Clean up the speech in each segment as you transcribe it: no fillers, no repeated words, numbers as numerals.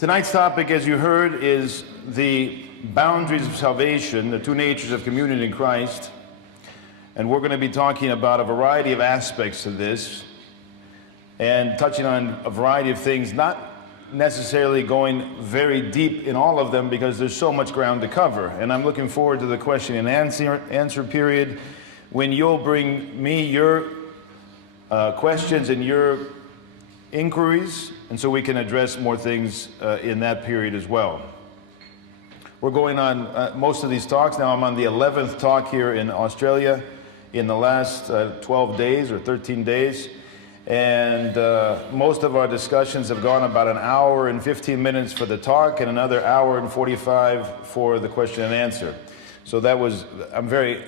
Tonight's topic, as you heard, is the boundaries of salvation, the two natures of communion in Christ. And we're going to be talking about a variety of aspects of this and touching on a variety of things, not necessarily going very deep in all of them because there's so much ground to cover. And I'm looking forward to the question and answer period when you'll bring me your questions and your inquiries, and so we can address more things in that period as well. We're going on most of these talks. Now I'm on the 11th talk here in Australia in the last 12 days or 13 days. And most of our discussions have gone about an hour and 15 minutes for the talk and another hour and 45 for the question and answer. So I'm very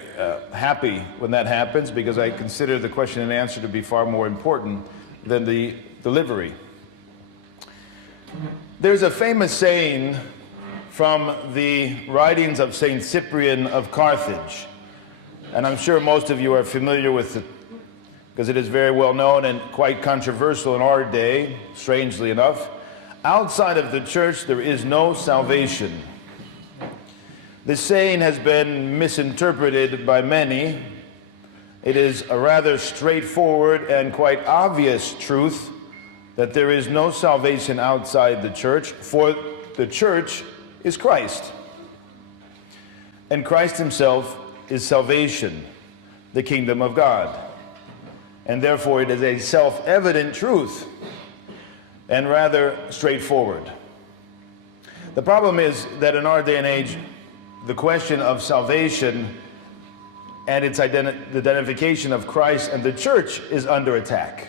happy when that happens because I consider the question and answer to be far more important than the delivery. There's a famous saying from the writings of Saint Cyprian of Carthage, and I'm sure most of you are familiar with it because it is very well known and quite controversial in our day, strangely enough. Outside of the church there is no salvation. This saying has been misinterpreted by many. It is a rather straightforward and quite obvious truth that there is no salvation outside the church, for the church is Christ. And Christ himself is salvation, the kingdom of God. And therefore it is a self-evident truth and rather straightforward. The problem is that in our day and age, the question of salvation and its identification of Christ and the church is under attack.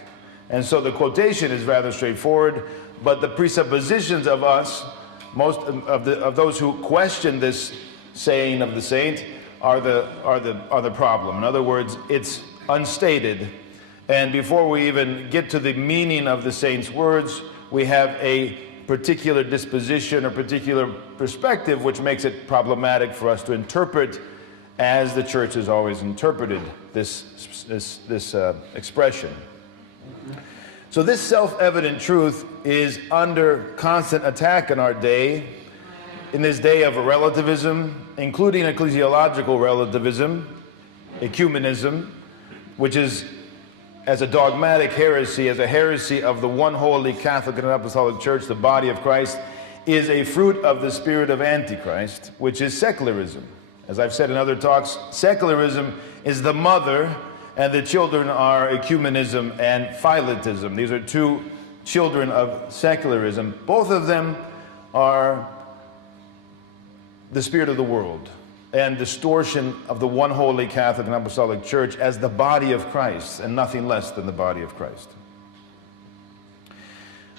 And so the quotation is rather straightforward, but the presuppositions of us, most of those who question this saying of the saint, are the problem. In other words, it's unstated. And before we even get to the meaning of the saint's words, we have a particular disposition or particular perspective which makes it problematic for us to interpret as the church has always interpreted this expression. So this self-evident truth is under constant attack in our day, in this day of relativism, including ecclesiological relativism, ecumenism, which is as a dogmatic heresy, as a heresy of the one holy Catholic and Apostolic Church, the body of Christ, is a fruit of the spirit of Antichrist, which is secularism. As I've said in other talks, secularism is the mother, and the children are ecumenism and philetism. These are two children of secularism. Both of them are the spirit of the world and distortion of the one holy Catholic and Apostolic Church as the body of Christ and nothing less than the body of Christ.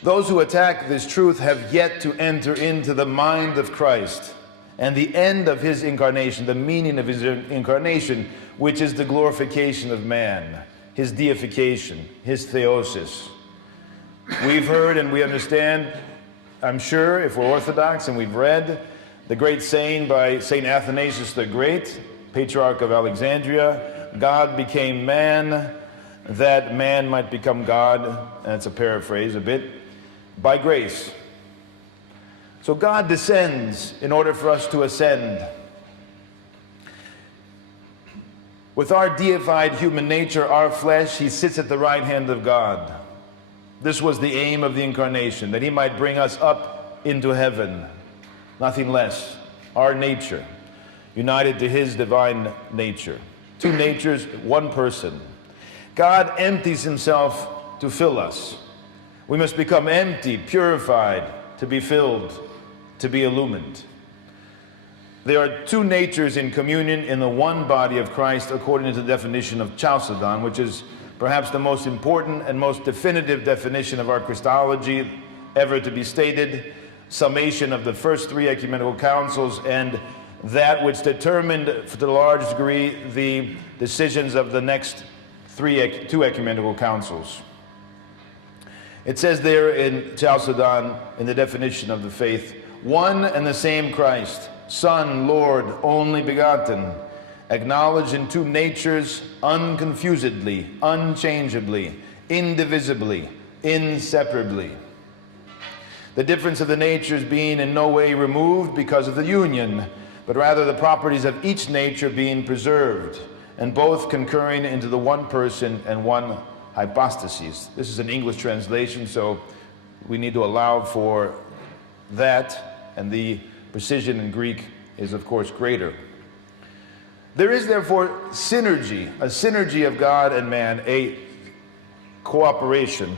Those who attack this truth have yet to enter into the mind of Christ and the end of his incarnation, the meaning of his incarnation, which is the glorification of man, his deification, his theosis. We've heard and we understand, I'm sure, if we're Orthodox, and we've read the great saying by St. Athanasius the Great, Patriarch of Alexandria, God became man, that man might become God. That's a paraphrase a bit. By grace. So God descends in order for us to ascend. With our deified human nature, our flesh, he sits at the right hand of God. This was the aim of the incarnation, that he might bring us up into heaven. Nothing less. Our nature, united to his divine nature. Two natures, one person. God empties himself to fill us. We must become empty, purified, to be filled, to be illumined. There are two natures in communion in the one body of Christ, according to the definition of Chalcedon, which is perhaps the most important and most definitive definition of our Christology ever to be stated, summation of the first three ecumenical councils, and that which determined, to a large degree, the decisions of the next two ecumenical councils. It says there in Chalcedon, in the definition of the faith, one and the same Christ, Son, Lord, only begotten, acknowledged in two natures unconfusedly, unchangeably, indivisibly, inseparably. the difference of the natures being in no way removed because of the union, but rather the properties of each nature being preserved, and both concurring into the one person and one hypostasis. This is an English translation, so we need to allow for that, and the precision in Greek is of course greater. There is therefore synergy, a synergy of God and man, a cooperation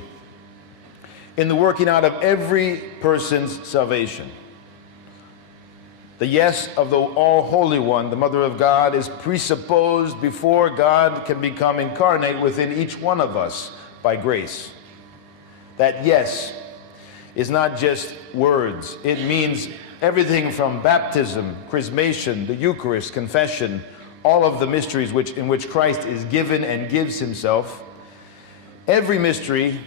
in the working out of every person's salvation. The yes of the All-Holy One, the Mother of God, is presupposed before God can become incarnate within each one of us by grace. That yes is not just words. It means everything from baptism, chrismation, the Eucharist, confession, all of the mysteries in which Christ is given and gives himself. Every mystery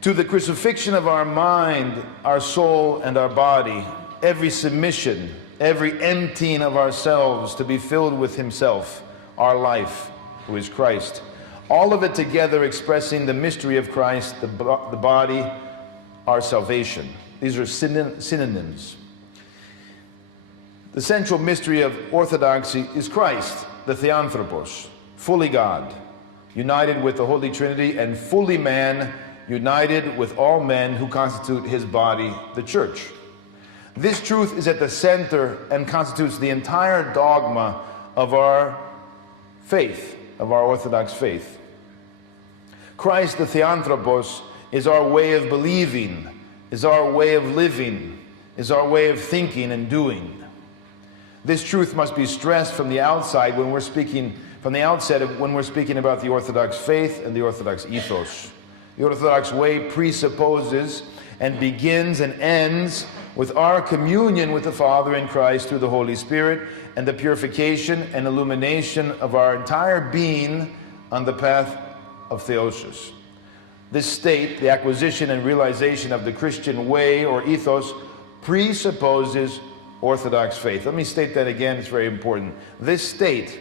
to the crucifixion of our mind, our soul, and our body. Every submission, every emptying of ourselves to be filled with himself, our life, who is Christ. All of it together expressing the mystery of Christ, the body, our salvation. These are synonyms. The central mystery of Orthodoxy is Christ, the Theanthropos, fully God, united with the Holy Trinity, and fully man, united with all men who constitute his body, the Church. This truth is at the center and constitutes the entire dogma of our faith, of our Orthodox faith. Christ, the Theanthropos, is our way of believing, is our way of living, is our way of thinking and doing. This truth must be stressed from the outside when we're speaking, from the outset when we're speaking about the Orthodox faith and the Orthodox ethos. The Orthodox way presupposes and begins and ends with our communion with the Father in Christ through the Holy Spirit and the purification and illumination of our entire being on the path of theosis. This state, the acquisition and realization of the Christian way or ethos, presupposes Orthodox faith. Let me state that again, it's very important. This state,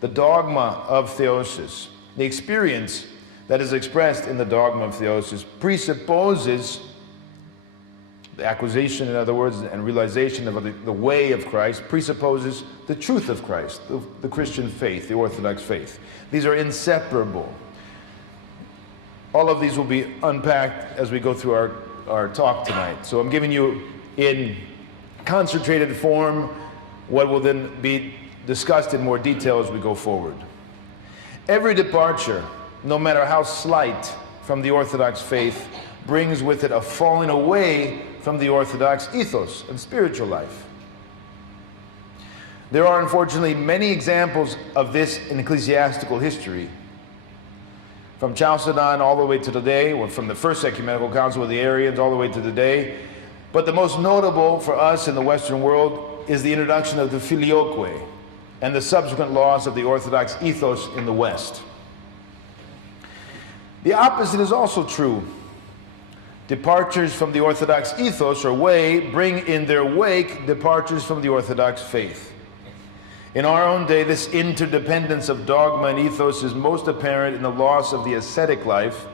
the dogma of theosis, the experience that is expressed in the dogma of theosis, presupposes the acquisition, in other words, and realization of the way of Christ, presupposes the truth of Christ, the Christian faith, the Orthodox faith. These are inseparable. All of these will be unpacked as we go through our talk tonight. So I'm giving you in concentrated form what will then be discussed in more detail as we go forward. Every departure, no matter how slight, from the Orthodox faith brings with it a falling away from the Orthodox ethos and spiritual life. There are unfortunately many examples of this in ecclesiastical history, from Chalcedon all the way to today, or from the First Ecumenical Council of the Arians all the way to today. But the most notable for us in the Western world is the introduction of the Filioque and the subsequent loss of the Orthodox ethos in the West. The opposite is also true. Departures from the Orthodox ethos or way bring in their wake departures from the Orthodox faith. In our own day, this interdependence of dogma and ethos is most apparent in the loss of the ascetic life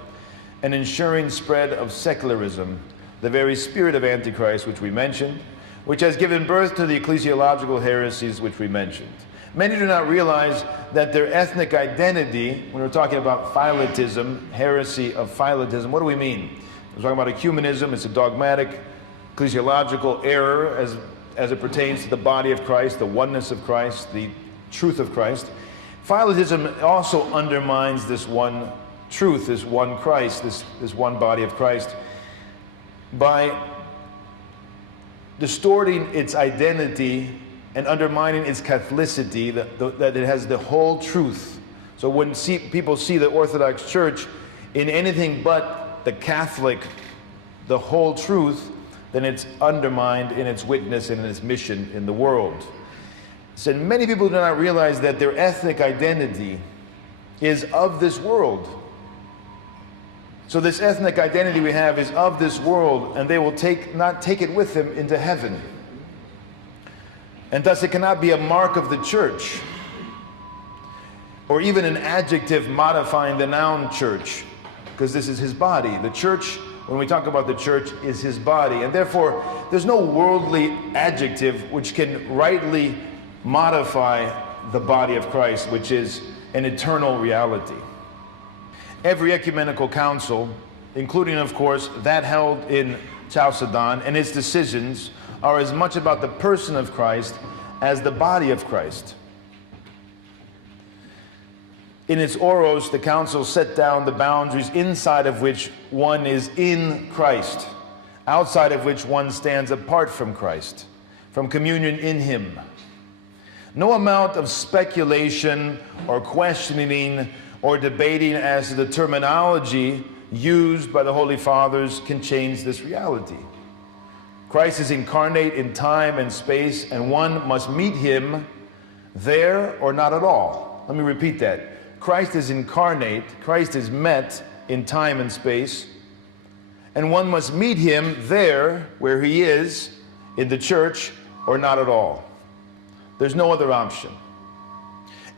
and ensuring spread of secularism, the very spirit of Antichrist which we mentioned, which has given birth to the ecclesiological heresies which we mentioned. Many do not realize that their ethnic identity, when we're talking about philotism, heresy of philotism, what do we mean? We're talking about ecumenism. It's a dogmatic ecclesiological error as it pertains to the body of Christ, the oneness of Christ, the truth of Christ. Philotism also undermines this one truth, this one Christ, this one body of Christ, by distorting its identity and undermining its Catholicity, that it has the whole truth. So when people see the Orthodox Church in anything but the Catholic, the whole truth, then it's undermined in its witness and in its mission in the world. So many people do not realize that their ethnic identity is of this world. So this ethnic identity we have is of this world, and they will not take it with them into heaven. And thus it cannot be a mark of the church, or even an adjective modifying the noun church, because this is his body. The church when we talk about the church, is his body. And therefore, there's no worldly adjective which can rightly modify the body of Christ, which is an eternal reality. Every ecumenical council, including, of course, that held in Chalcedon, and its decisions are as much about the person of Christ as the body of Christ. In its oros, the council set down the boundaries inside of which one is in Christ, outside of which one stands apart from Christ, from communion in him. No amount of speculation or questioning or debating as to the terminology used by the Holy Fathers can change this reality. Christ is incarnate in time and space, and one must meet him there or not at all. Let me repeat that. Christ is incarnate, Christ is met in time and space, and one must meet him there where he is in the church or not at all. There's no other option.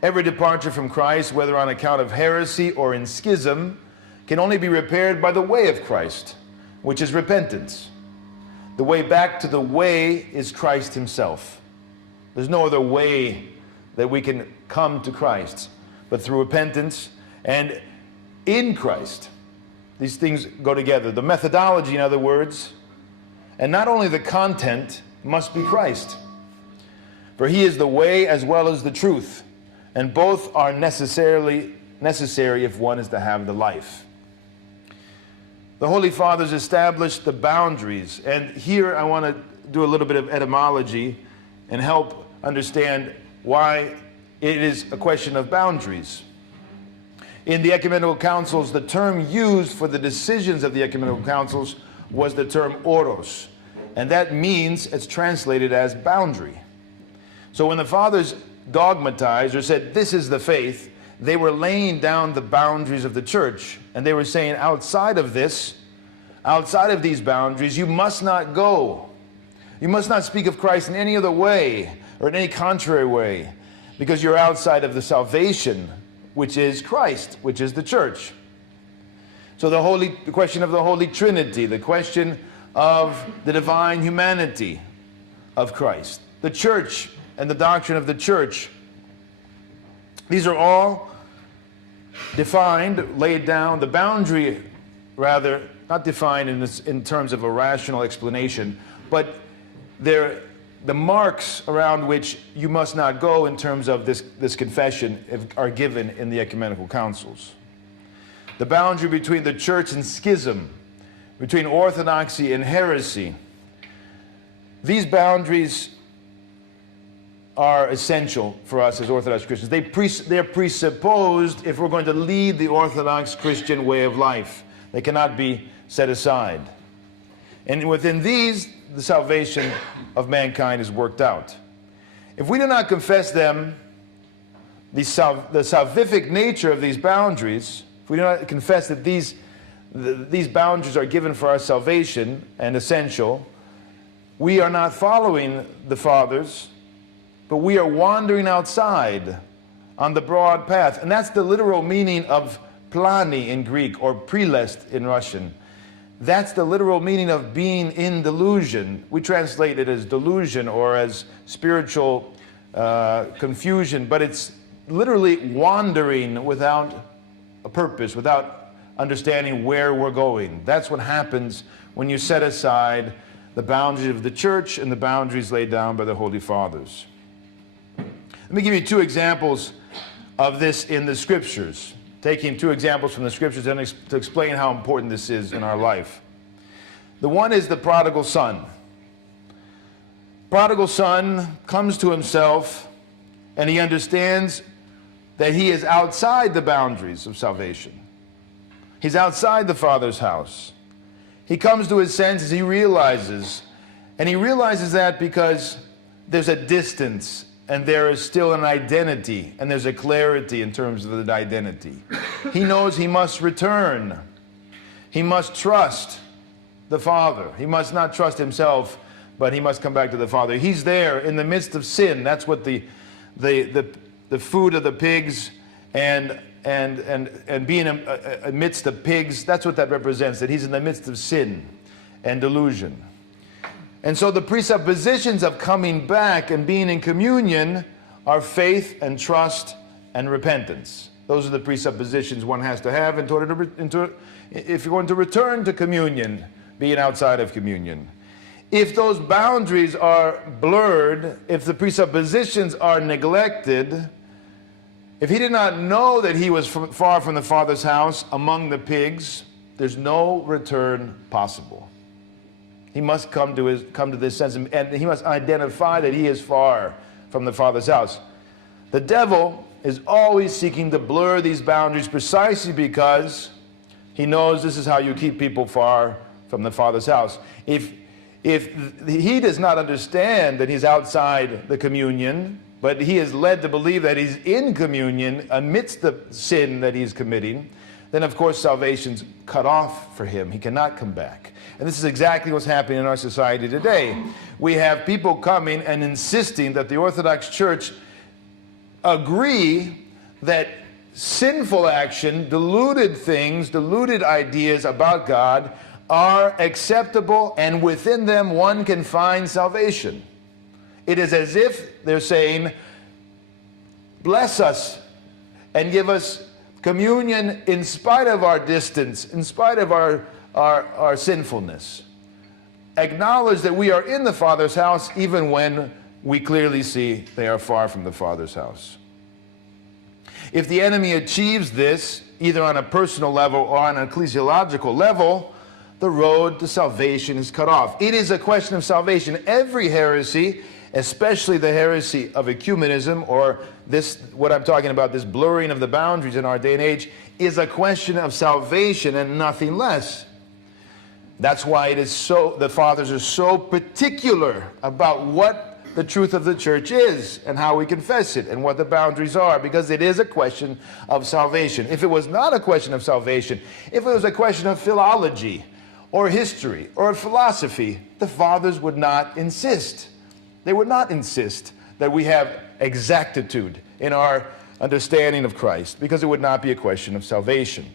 Every departure from Christ, whether on account of heresy or in schism, can only be repaired by the way of Christ, which is repentance. The way back to the way is Christ himself. There's no other way that we can come to Christ but through repentance and in Christ. These things go together. The methodology, in other words, and not only the content, must be Christ. For he is the way as well as the truth, and both are necessary if one is to have the life. The Holy Fathers established the boundaries, and here I want to do a little bit of etymology and help understand why it is a question of boundaries. In the ecumenical councils, the term used for the decisions of the ecumenical councils was the term oros, and that means it's translated as boundary. So when the Fathers dogmatized or said, this is the faith, they were laying down the boundaries of the church, and they were saying, outside of this, outside of these boundaries, you must not go. You must not speak of Christ in any other way or in any contrary way, because you're outside of the salvation, which is Christ, which is the church. So the question of the Holy Trinity, the question of the divine humanity of Christ, the church and the doctrine of the church, these are all defined, laid down, the boundary rather, not defined in terms of a rational explanation, but they're the marks around which you must not go in terms of this confession are given in the ecumenical councils. The boundary between the church and schism, between orthodoxy and heresy, these boundaries are essential for us as Orthodox Christians. They're presupposed if we're going to lead the Orthodox Christian way of life. They cannot be set aside. And within these, the salvation of mankind is worked out. If we do not confess them, the salvific nature of these boundaries, if we do not confess that these boundaries are given for our salvation and essential, we are not following the Fathers, but we are wandering outside on the broad path. And that's the literal meaning of plani in Greek, or prelest in Russian. That's the literal meaning of being in delusion. We translate it as delusion or as spiritual confusion, but it's literally wandering without a purpose, without understanding where we're going. That's what happens when you set aside the boundaries of the church and the boundaries laid down by the Holy Fathers. Let me give you two examples of this in the Scriptures. Taking two examples from the Scriptures to explain how important this is in our life. The one is the prodigal son. Prodigal son comes to himself and he understands that he is outside the boundaries of salvation. He's outside the Father's house. He comes to his senses, he realizes that because there's a distance and there is still an identity, and there's a clarity in terms of the identity. He knows he must return. He must trust the Father. He must not trust himself, but he must come back to the Father. He's there in the midst of sin. That's what the food of the pigs and and being amidst the pigs, that's what that represents, that he's in the midst of sin and delusion. And so the presuppositions of coming back and being in communion are faith and trust and repentance. Those are the presuppositions one has to have in order to, if you're going to return to communion, being outside of communion. If those boundaries are blurred, if the presuppositions are neglected, if he did not know that he was far from the Father's house among the pigs, there's no return possible. He must come to this sense, and he must identify that he is far from the Father's house. The devil is always seeking to blur these boundaries precisely because he knows this is how you keep people far from the Father's house. If he does not understand that he's outside the communion, but he is led to believe that he's in communion amidst the sin that he's committing, then of course salvation's cut off for him. He cannot come back. And this is exactly what's happening in our society today. We have people coming and insisting that the Orthodox Church agree that sinful action, deluded things, deluded ideas about God are acceptable, and within them one can find salvation. It is as if they're saying, bless us and give us communion in spite of our distance, in spite of our sinfulness. Acknowledge that we are in the Father's house even when we clearly see they are far from the Father's house. If the enemy achieves this, either on a personal level or on an ecclesiological level, the road to salvation is cut off. It is a question of salvation. Every heresy, especially the heresy of ecumenism, or this, what I'm talking about, this blurring of the boundaries in our day and age, is a question of salvation and nothing less. That's why it is so, the fathers are so particular about what the truth of the church is and how we confess it and what the boundaries are, because it is a question of salvation. If it was not a question of salvation, if it was a question of philology or history or philosophy, the fathers would not insist. They would not insist that we have exactitude in our understanding of Christ, because it would not be a question of salvation.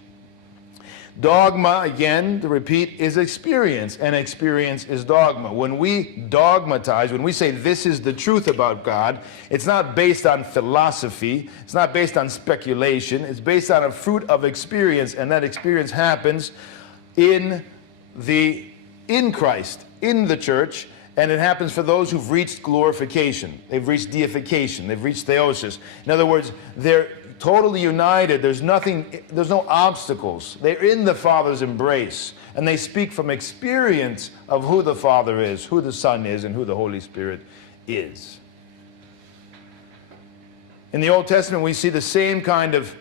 Dogma, again, to repeat, is experience, and experience is dogma. When we dogmatize, when we say this is the truth about God, it's not based on philosophy, it's not based on speculation, it's based on a fruit of experience, and that experience happens in Christ, in the church, and it happens for those who've reached glorification. They've reached deification, they've reached theosis. In other words, they're totally united. There's no obstacles. They're in the Father's embrace, and they speak from experience of who the Father is, who the Son is, and who the Holy Spirit is. In the Old Testament, we see the same kind of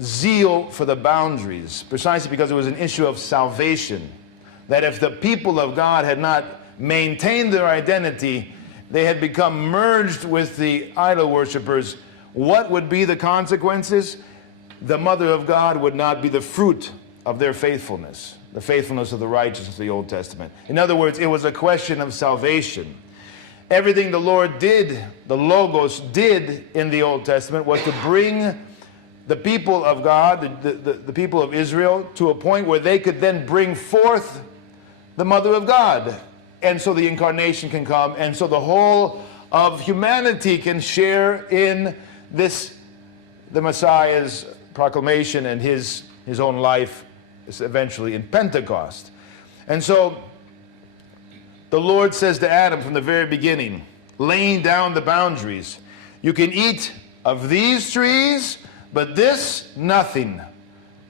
zeal for the boundaries, precisely because it was an issue of salvation. That if the people of God had not maintained their identity, they had become merged with the idol worshippers. What would be the consequences? The mother of God would not be the fruit of their faithfulness, the faithfulness of the righteous of the Old Testament. In other words, it was a question of salvation. Everything the Lord did, the Logos did in the Old Testament, was to bring the people of God, the people of Israel, to a point where they could then bring forth the mother of God. And so the incarnation can come, and so the whole of humanity can share in this, the Messiah's proclamation and his own life eventually in Pentecost. And so the Lord says to Adam from the very beginning, laying down the boundaries, you can eat of these trees, but this, nothing.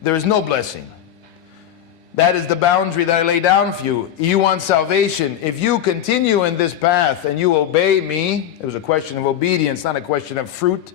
There is no blessing. That is the boundary that I lay down for you. You want salvation. If you continue in this path and you obey me, it was a question of obedience, not a question of fruit.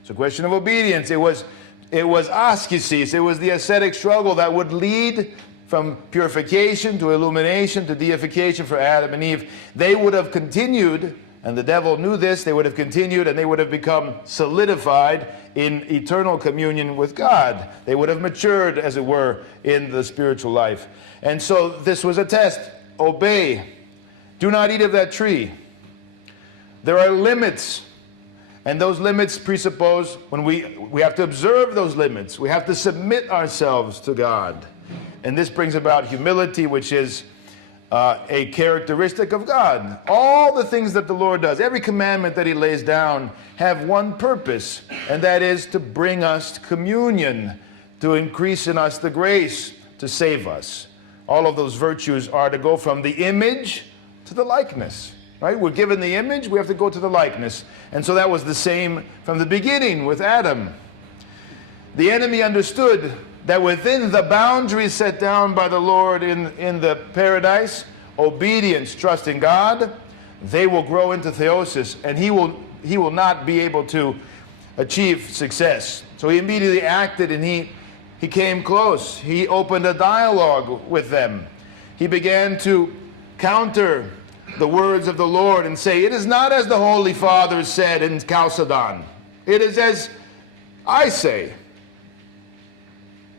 It's a question of obedience. It was ascesis. It was the ascetic struggle that would lead from purification to illumination to deification for Adam and Eve. They would have continued, and the devil knew this, they would have continued and they would have become solidified in eternal communion with God. They would have matured, as it were, in the spiritual life. And so this was a test. Obey. Do not eat of that tree. There are limits. And those limits presuppose when we have to observe those limits. We have to submit ourselves to God. And this brings about humility, which is a characteristic of God. All the things that the Lord does, every commandment that he lays down, have one purpose, and that is to bring us communion, to increase in us the grace to save us. All of those virtues are to go from the image to the likeness. Right? We're given the image, we have to go to the likeness. And so that was the same from the beginning with Adam. The enemy understood that within the boundaries set down by the Lord in the paradise, obedience, trust in God, they will grow into theosis, and he will not be able to achieve success. So he immediately acted, and he came close. He opened a dialogue with them. He began to counter the words of the Lord and say, it is not as the Holy Father said in Chalcedon. It is as I say.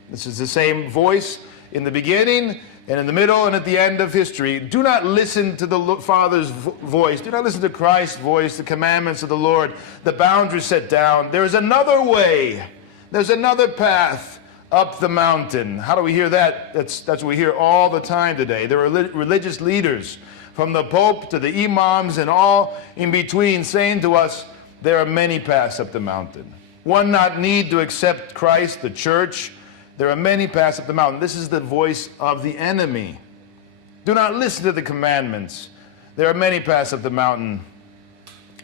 This is the same voice in the beginning and in the middle and at the end of history. Do not listen to the Father's voice. Do not listen to Christ's voice, the commandments of the Lord, the boundaries set down. There is another way. There's another path up the mountain. How do we hear that? That's what we hear all the time today. There are religious leaders, from the Pope to the imams and all in between, saying to us, there are many paths up the mountain. One not need to accept Christ, the church. There are many paths up the mountain. This is the voice of the enemy. Do not listen to the commandments. There are many paths up the mountain.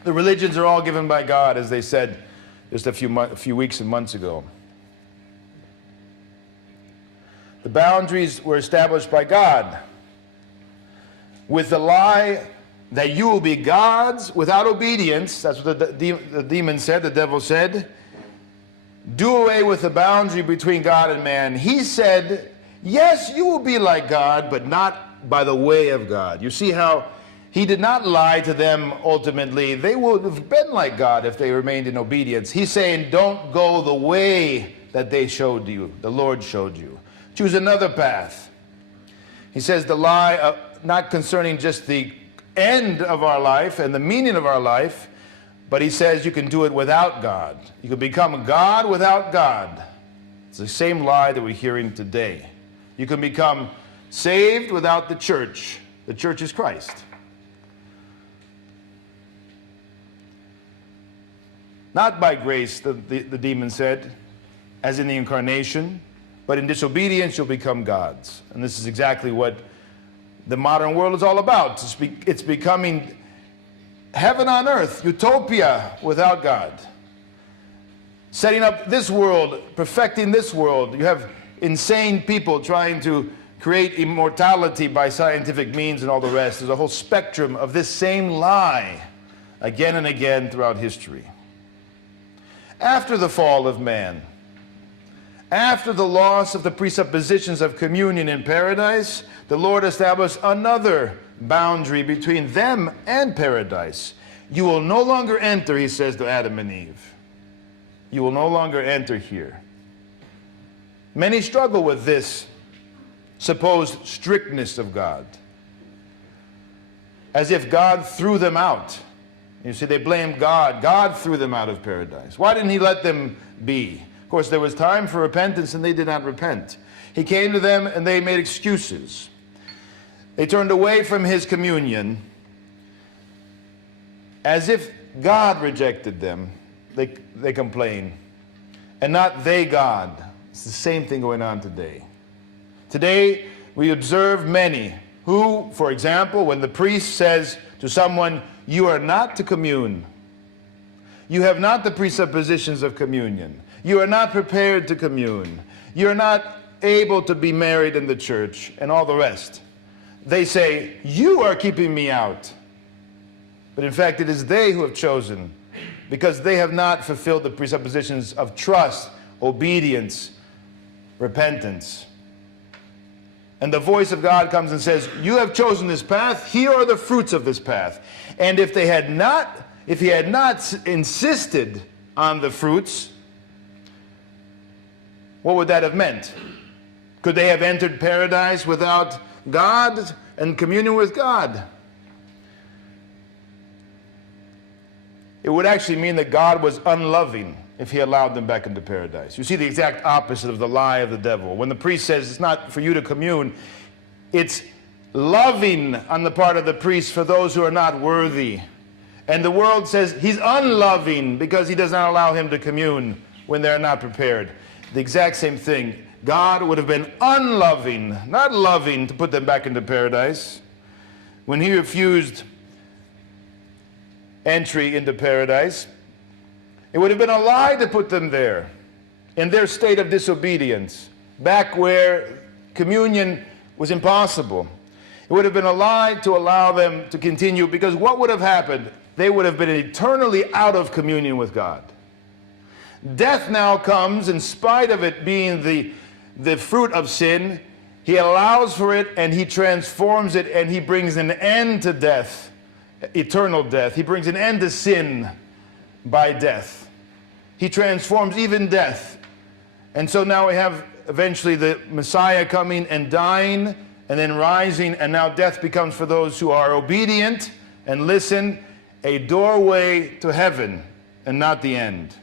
The religions are all given by God, as they said just a few weeks and months ago. The boundaries were established by God, with the lie that you will be gods without obedience. That's what the demon said, the devil said. Do away with the boundary between God and man. He said, yes, you will be like God, but not by the way of God. You see how he did not lie to them ultimately. They would have been like God if they remained in obedience. He's saying, don't go the way that they showed you, the Lord showed you. Choose another path. He says the lie, not concerning just the end of our life and the meaning of our life, but he says you can do it without God. You can become God without God. It's the same lie that we're hearing today. You can become saved without the church. The church is Christ. Not by grace, the demon said, as in the incarnation, but in disobedience you'll become gods. And this is exactly what the modern world is all about. It's becoming heaven on earth, utopia without God. Setting up this world, perfecting this world. You have insane people trying to create immortality by scientific means and all the rest. There's a whole spectrum of this same lie again and again throughout history. After the fall of man, after the loss of the presuppositions of communion in paradise, the Lord established another boundary between them and paradise. You will no longer enter, he says to Adam and Eve. You will no longer enter here. Many struggle with this supposed strictness of God, as if God threw them out. You see, they blame God. God threw them out of paradise. Why didn't he let them be? Of course, there was time for repentance, and they did not repent. He came to them, and they made excuses. They turned away from his communion, as if God rejected them. They complain, and not they God. It's the same thing going on today. Today, we observe many who, for example, when the priest says to someone, you are not to commune, you have not the presuppositions of communion, you are not prepared to commune, you're not able to be married in the church, and all the rest. They say, you are keeping me out. But in fact, it is they who have chosen, because they have not fulfilled the presuppositions of trust, obedience, repentance. And the voice of God comes and says, you have chosen this path, here are the fruits of this path. And if he had not insisted on the fruits, what would that have meant? Could they have entered paradise without God and communion with God? it would actually mean that God was unloving if he allowed them back into paradise. You see the exact opposite of the lie of the devil. When the priest says it's not for you to commune, it's loving on the part of the priest for those who are not worthy. And the world says he's unloving because he does not allow him to commune when they're not prepared. The exact same thing. God would have been unloving, not loving, to put them back into paradise. When he refused entry into paradise, it would have been a lie to put them there in their state of disobedience, back where communion was impossible. It would have been a lie to allow them to continue, because what would have happened? They would have been eternally out of communion with God. Death now comes, in spite of it being the fruit of sin. He allows for it, and he transforms it, and he brings an end to death, eternal death. He brings an end to sin by death. He transforms even death. And so now we have eventually the Messiah coming and dying and then rising, and now death becomes, for those who are obedient and listen, a doorway to heaven and not the end.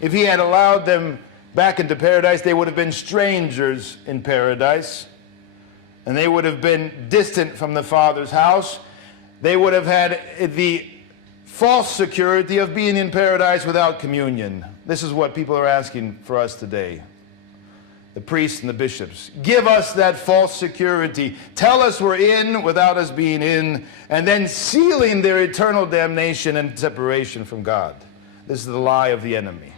If he had allowed them back into paradise, they would have been strangers in paradise, and they would have been distant from the Father's house. They would have had the false security of being in paradise without communion. This is what people are asking for us today. The priests and the bishops. Give us that false security. Tell us we're in without us being in, and then sealing their eternal damnation and separation from God. This is the lie of the enemy.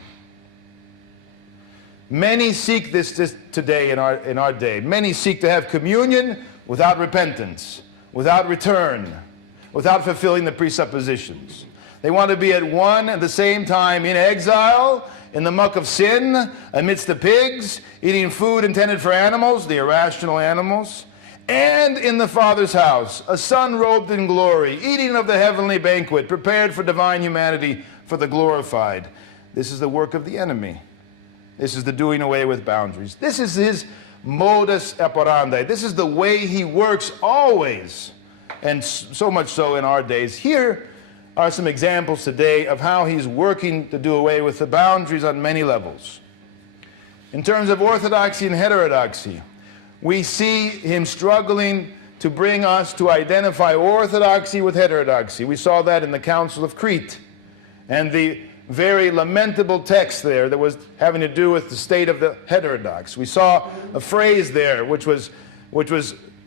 Many seek this today in our day. Many seek to have communion without repentance, without return, without fulfilling the presuppositions. They want to be at one at the same time in exile, in the muck of sin, amidst the pigs, eating food intended for animals, the irrational animals, and in the Father's house, a son robed in glory, eating of the heavenly banquet, prepared for divine humanity, for the glorified. This is the work of the enemy. This is the doing away with boundaries. This is his modus operandi. This is the way he works always, and so much so in our days. Here are some examples today of how he's working to do away with the boundaries on many levels. In terms of orthodoxy and heterodoxy, we see him struggling to bring us to identify orthodoxy with heterodoxy. We saw that in the Council of Crete, and the very lamentable text there that was having to do with the state of the heterodox. We saw a phrase there which was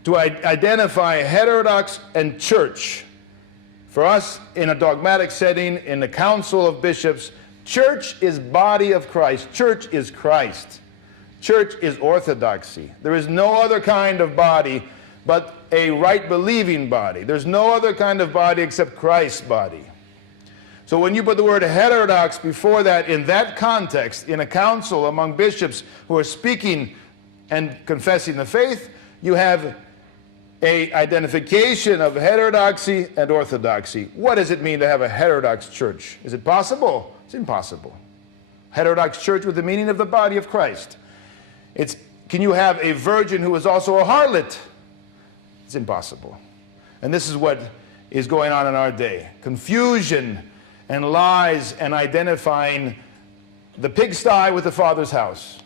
to identify heterodox and church. For us, in a dogmatic setting, in the Council of Bishops, church is body of Christ. Church is Christ. Church is orthodoxy. There is no other kind of body but a right-believing body. There's no other kind of body except Christ's body. So when you put the word heterodox before that, in that context, in a council among bishops who are speaking and confessing the faith, you have an identification of heterodoxy and orthodoxy. What does it mean to have a heterodox church? Is it possible? It's impossible. Heterodox church with the meaning of the body of Christ. Can you have a virgin who is also a harlot? It's impossible. And this is what is going on in our day. Confusion and lies and identifying the pigsty with the Father's house.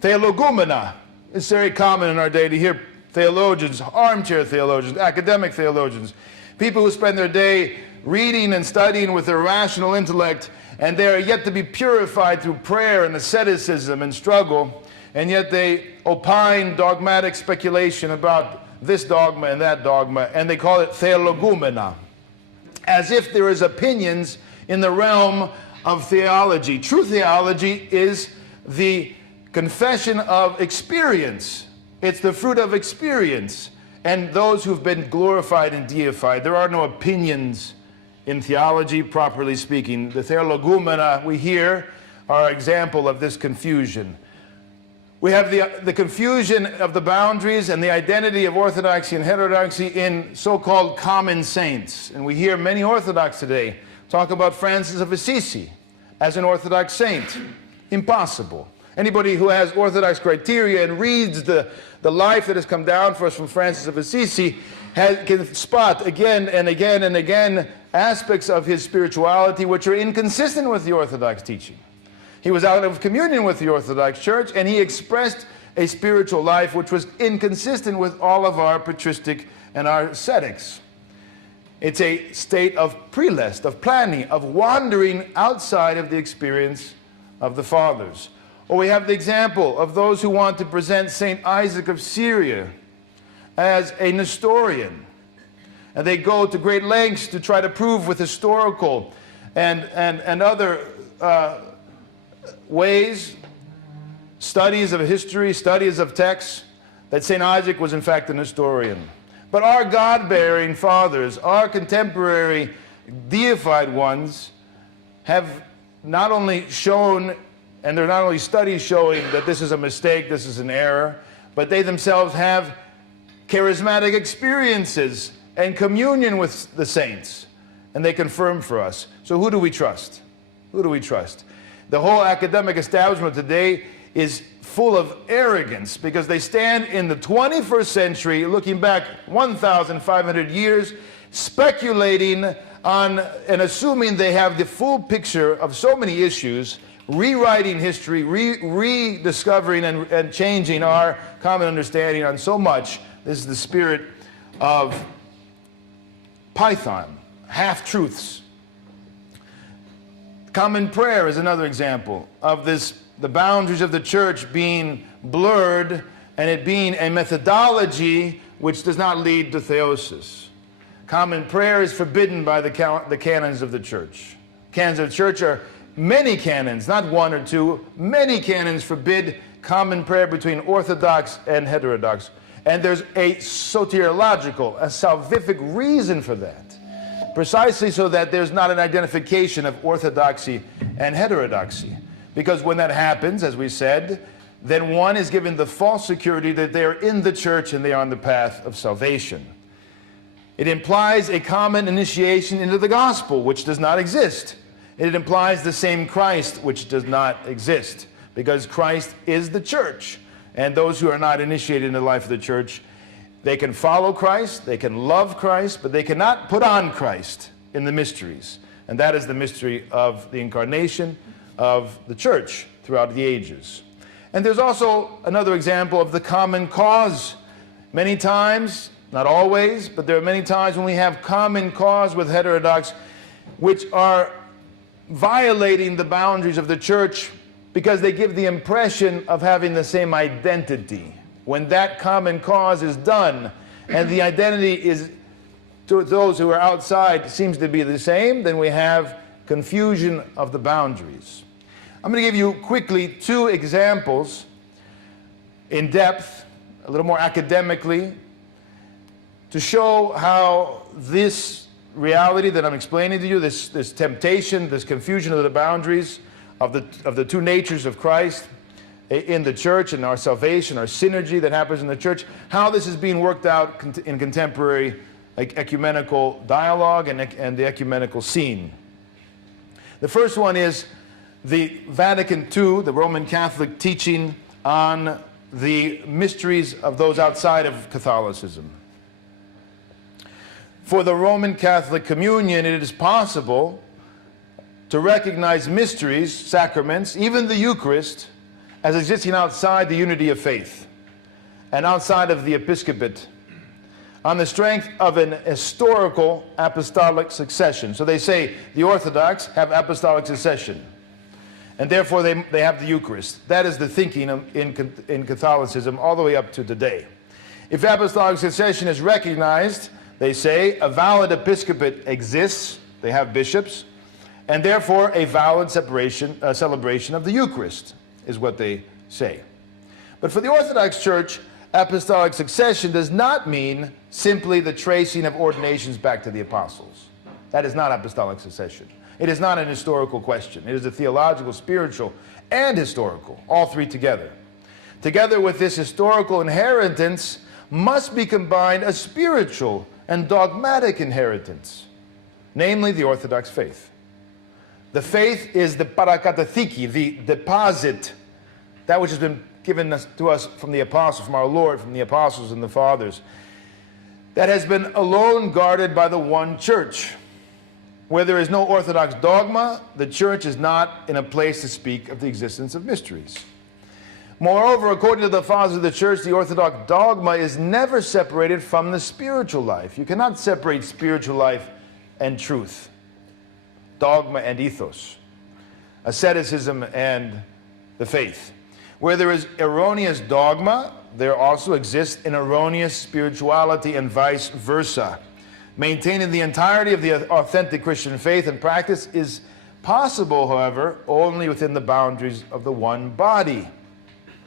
Theologumena. It's very common in our day to hear theologians, armchair theologians, academic theologians, people who spend their day reading and studying with their rational intellect, and they are yet to be purified through prayer and asceticism and struggle, and yet they opine dogmatic speculation about this dogma and that dogma, and they call it theologumena, as if there is opinions in the realm of theology. True theology is the confession of experience. It's the fruit of experience, and those who've been glorified and deified. There are no opinions in theology, properly speaking. The theologumena we hear are an example of this confusion. We have the confusion of the boundaries and the identity of orthodoxy and heterodoxy in so-called common saints. And we hear many Orthodox today talk about Francis of Assisi as an Orthodox saint. Impossible. Anybody who has Orthodox criteria and reads the the life that has come down for us from Francis of Assisi can spot again and again and again aspects of his spirituality which are inconsistent with the Orthodox teaching. He was out of communion with the Orthodox Church, and he expressed a spiritual life which was inconsistent with all of our patristic and our ascetics. It's a state of prelest, of planning, of wandering outside of the experience of the fathers. Or we have the example of those who want to present St. Isaac of Syria as a Nestorian. And they go to great lengths to try to prove with historical and other ways, studies of history, studies of texts, that St. Isaac was in fact a Nestorian. But our God-bearing fathers, our contemporary deified ones, have not only shown, and there are not only studies showing that this is a mistake, this is an error, but they themselves have charismatic experiences and communion with the saints, and they confirm for us. So who do we trust? Who do we trust? The whole academic establishment today is full of arrogance because they stand in the 21st century, looking back 1,500 years, speculating on and assuming they have the full picture of so many issues, rewriting history, rediscovering and changing our common understanding on so much. This is the spirit of Python, half-truths. Common prayer is another example of this, the boundaries of the church being blurred and it being a methodology which does not lead to theosis. Common prayer is forbidden by the canons of the church. Canons of the church are many canons, not one or two. Many canons forbid common prayer between Orthodox and heterodox. And there's a soteriological, a salvific reason for that. Precisely so that there's not an identification of orthodoxy and heterodoxy. Because when that happens, as we said, then one is given the false security that they are in the church and they are on the path of salvation. It implies a common initiation into the gospel, which does not exist. It implies the same Christ, which does not exist. Because Christ is the church. And those who are not initiated in the life of the church, they can follow Christ, they can love Christ, but they cannot put on Christ in the mysteries. And that is the mystery of the incarnation of the church throughout the ages. And there's also another example of the common cause. Many times, not always, but there are many times when we have common cause with heterodox which are violating the boundaries of the church because they give the impression of having the same identity. When that common cause is done and the identity is to those who are outside seems to be the same, then we have confusion of the boundaries. I'm going to give you quickly two examples in depth, a little more academically, to show how this reality that I'm explaining to you, this temptation, this confusion of the boundaries of the two natures of Christ in the church and our salvation, our synergy that happens in the church, how this is being worked out in contemporary ecumenical dialogue and the ecumenical scene. The first one is the Vatican II, the Roman Catholic teaching on the mysteries of those outside of Catholicism. For the Roman Catholic communion, it is possible to recognize mysteries, sacraments, even the Eucharist, as existing outside the unity of faith and outside of the episcopate on the strength of an historical apostolic succession. So they say the Orthodox have apostolic succession, and therefore they have the Eucharist. That is the thinking in Catholicism all the way up to today. If apostolic succession is recognized, they say a valid episcopate exists, they have bishops, and therefore a valid celebration of the Eucharist is what they say. But for the Orthodox Church, apostolic succession does not mean simply the tracing of ordinations back to the apostles. That is not apostolic succession. It is not an historical question. It is a theological, spiritual, and historical, all three together. Together with this historical inheritance must be combined a spiritual and dogmatic inheritance, namely the Orthodox faith. The faith is the parakatathiki, the deposit, that which has been given to us from the apostles, from our Lord, from the apostles and the fathers, that has been alone guarded by the one church. Where there is no Orthodox dogma, the church is not in a place to speak of the existence of mysteries. Moreover, according to the fathers of the church, the Orthodox dogma is never separated from the spiritual life. You cannot separate spiritual life and truth, dogma and ethos, asceticism and the faith. Where there is erroneous dogma, there also exists an erroneous spirituality and vice versa. Maintaining the entirety of the authentic Christian faith and practice is possible, however, only within the boundaries of the one body.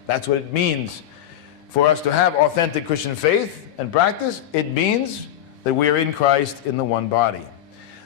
That's what it means for us to have authentic Christian faith and practice. It means that we are in Christ in the one body.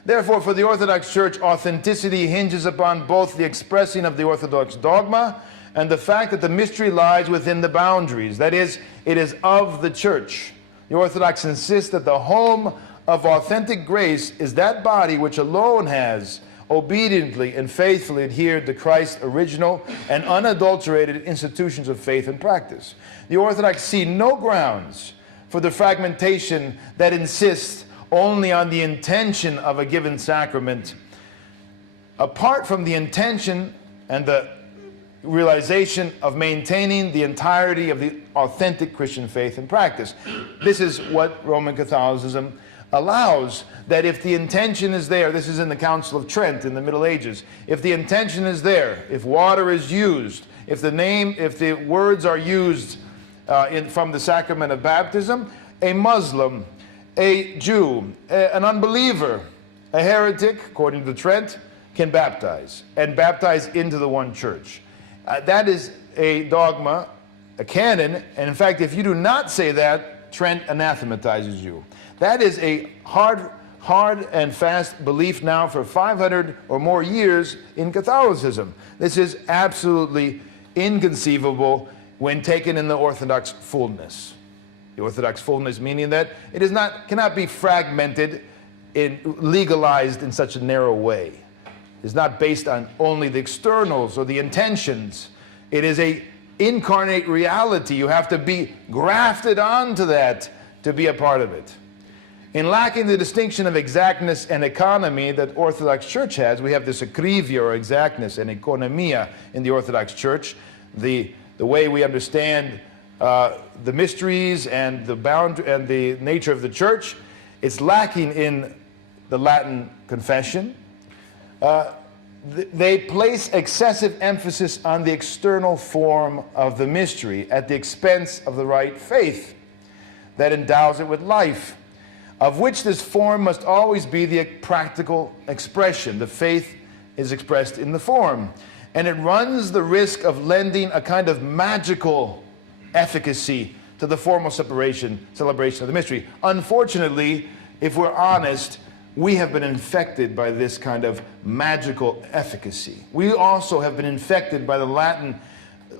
Therefore, for the Orthodox Church, authenticity hinges upon both the expressing of the Orthodox dogma and the fact that the mystery lies within the boundaries. That is, it is of the church. The Orthodox insist that the home of authentic grace is that body which alone has obediently and faithfully adhered to Christ's original and unadulterated institutions of faith and practice. The Orthodox see no grounds for the fragmentation that insists only on the intention of a given sacrament, apart from the intention and the realization of maintaining the entirety of the authentic Christian faith and practice. This is what Roman Catholicism allows, that if the intention is there, this is in the Council of Trent in the Middle Ages, if the intention is there, if water is used, if the words are used from the sacrament of baptism, a Muslim, a Jew, an unbeliever, a heretic, according to Trent, can baptize, and baptize into the one church. That is a dogma, a canon, and in fact, if you do not say that, Trent anathematizes you. That is a hard and fast belief now for 500 or more years in Catholicism. This is absolutely inconceivable when taken in the Orthodox fullness. The Orthodox fullness meaning that it cannot be fragmented, legalized in such a narrow way. It's not based on only the externals or the intentions. It is an incarnate reality. You have to be grafted onto that to be a part of it. In lacking the distinction of exactness and economy that Orthodox Church has, we have this akrivia or exactness and economia in the Orthodox Church. The way we understand the mysteries and the boundary and the nature of the Church, it's lacking in the Latin confession. They place excessive emphasis on the external form of the mystery at the expense of the right faith that endows it with life, of which this form must always be the practical expression. The faith is expressed in the form, and it runs the risk of lending a kind of magical efficacy to the formal celebration of the mystery. Unfortunately, if we're honest, we have been infected by this kind of magical efficacy. We also have been infected by the Latin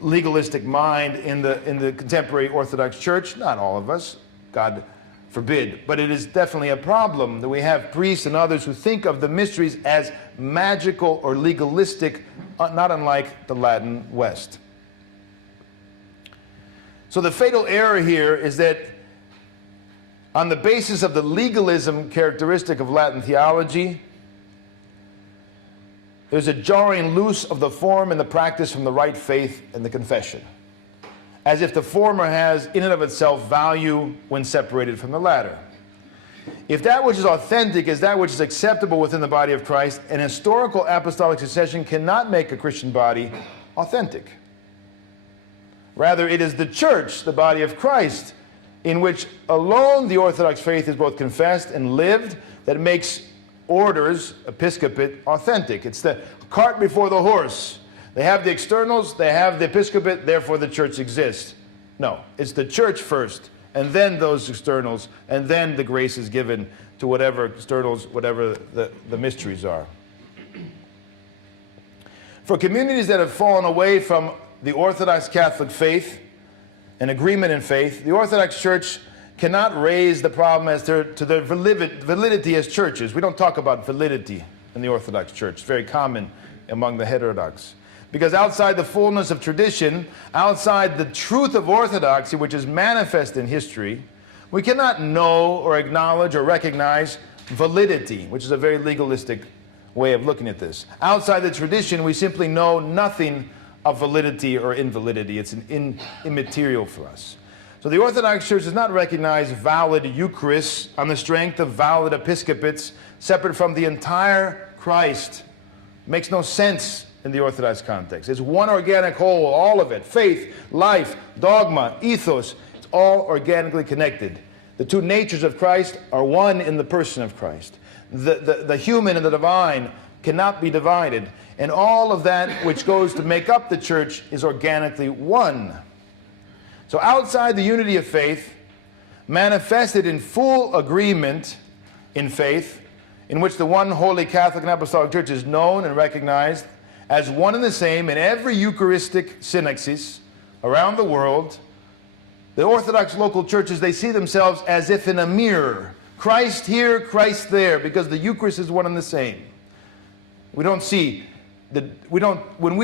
legalistic mind in the contemporary Orthodox Church. Not all of us, God forbid, but it is definitely a problem that we have priests and others who think of the mysteries as magical or legalistic, not unlike the Latin West. So the fatal error here is that on the basis of the legalism characteristic of Latin theology, there's a jarring loose of the form and the practice from the right faith and the confession, as if the former has in and of itself value when separated from the latter. If that which is authentic is that which is acceptable within the body of Christ, an historical apostolic succession cannot make a Christian body authentic. Rather, it is the church, the body of Christ, in which alone the Orthodox faith is both confessed and lived, that makes orders, episcopate, authentic. It's the cart before the horse. They have the externals, they have the episcopate, therefore the church exists. No, it's the church first, and then those externals, and then the grace is given to whatever externals, whatever the mysteries are. For communities that have fallen away from the Orthodox Catholic faith, an agreement in faith, the Orthodox Church cannot raise the problem as to their validity as churches. We don't talk about validity in the Orthodox Church. It's very common among the heterodox. Because outside the fullness of tradition, outside the truth of orthodoxy, which is manifest in history, we cannot know or acknowledge or recognize validity, which is a very legalistic way of looking at this. Outside the tradition, we simply know nothing of validity or invalidity. It's immaterial for us. So the Orthodox Church does not recognize valid Eucharists on the strength of valid episcopates separate from the entire Christ. It makes no sense in the Orthodox context. It's one organic whole, all of it. Faith, life, dogma, ethos. It's all organically connected. The two natures of Christ are one in the person of Christ. The human and the divine cannot be divided. And all of that which goes to make up the church is organically one. So outside the unity of faith, manifested in full agreement in faith, in which the one holy Catholic and Apostolic Church is known and recognized as one and the same in every Eucharistic synaxis around the world, the Orthodox local churches, they see themselves as if in a mirror. Christ here, Christ there, because the Eucharist is one and the same. When we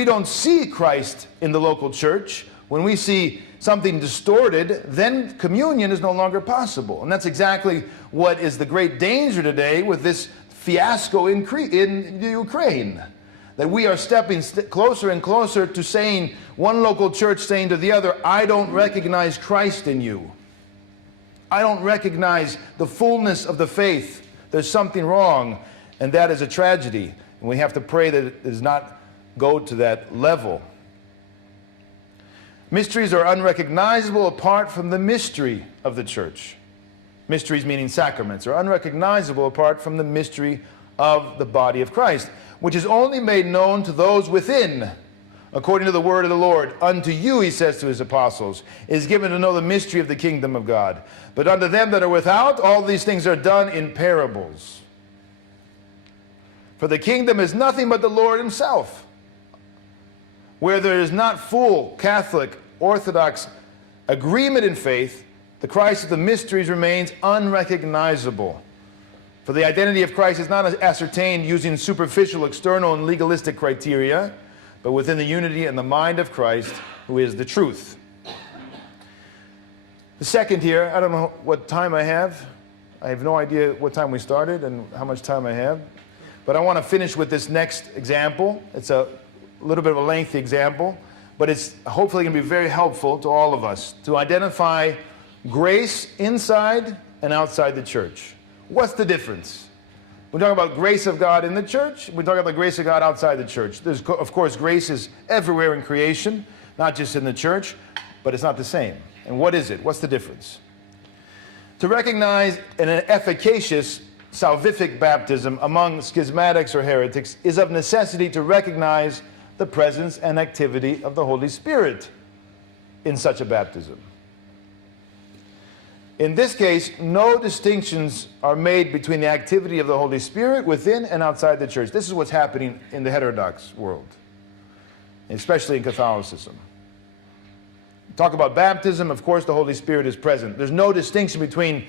don't see Christ in the local church, when we see something distorted, then communion is no longer possible. And that's exactly what is the great danger today with this fiasco in Ukraine. That we are stepping closer and closer to saying, one local church saying to the other, I don't recognize Christ in you. I don't recognize the fullness of the faith. There's something wrong, and that is a tragedy. And we have to pray that it does not go to that level. Mysteries are unrecognizable apart from the mystery of the church. Mysteries, meaning sacraments, are unrecognizable apart from the mystery of the body of Christ, which is only made known to those within, according to the word of the Lord. Unto you, he says to his apostles, is given to know the mystery of the kingdom of God. But unto them that are without, all these things are done in parables. For the kingdom is nothing but the Lord himself. Where there is not full Catholic, Orthodox agreement in faith, the Christ of the mysteries remains unrecognizable. For the identity of Christ is not ascertained using superficial, external, and legalistic criteria, but within the unity and the mind of Christ, who is the truth. The second here, I don't know what time I have. I have no idea what time we started and how much time I have. But I want to finish with this next example. It's a little bit of a lengthy example, but it's hopefully going to be very helpful to all of us to identify grace inside and outside the church. What's the difference? We're talking about grace of God in the church. We're talking about the grace of God outside the church. There's, of course, grace is everywhere in creation, not just in the church, but it's not the same. And what is it? What's the difference? To recognize an efficacious salvific baptism among schismatics or heretics is of necessity to recognize the presence and activity of the Holy Spirit in such a baptism. In this case, no distinctions are made between the activity of the Holy Spirit within and outside the church. This is what's happening in the heterodox world, especially in Catholicism. Talk about baptism, of course the Holy Spirit is present. There's no distinction between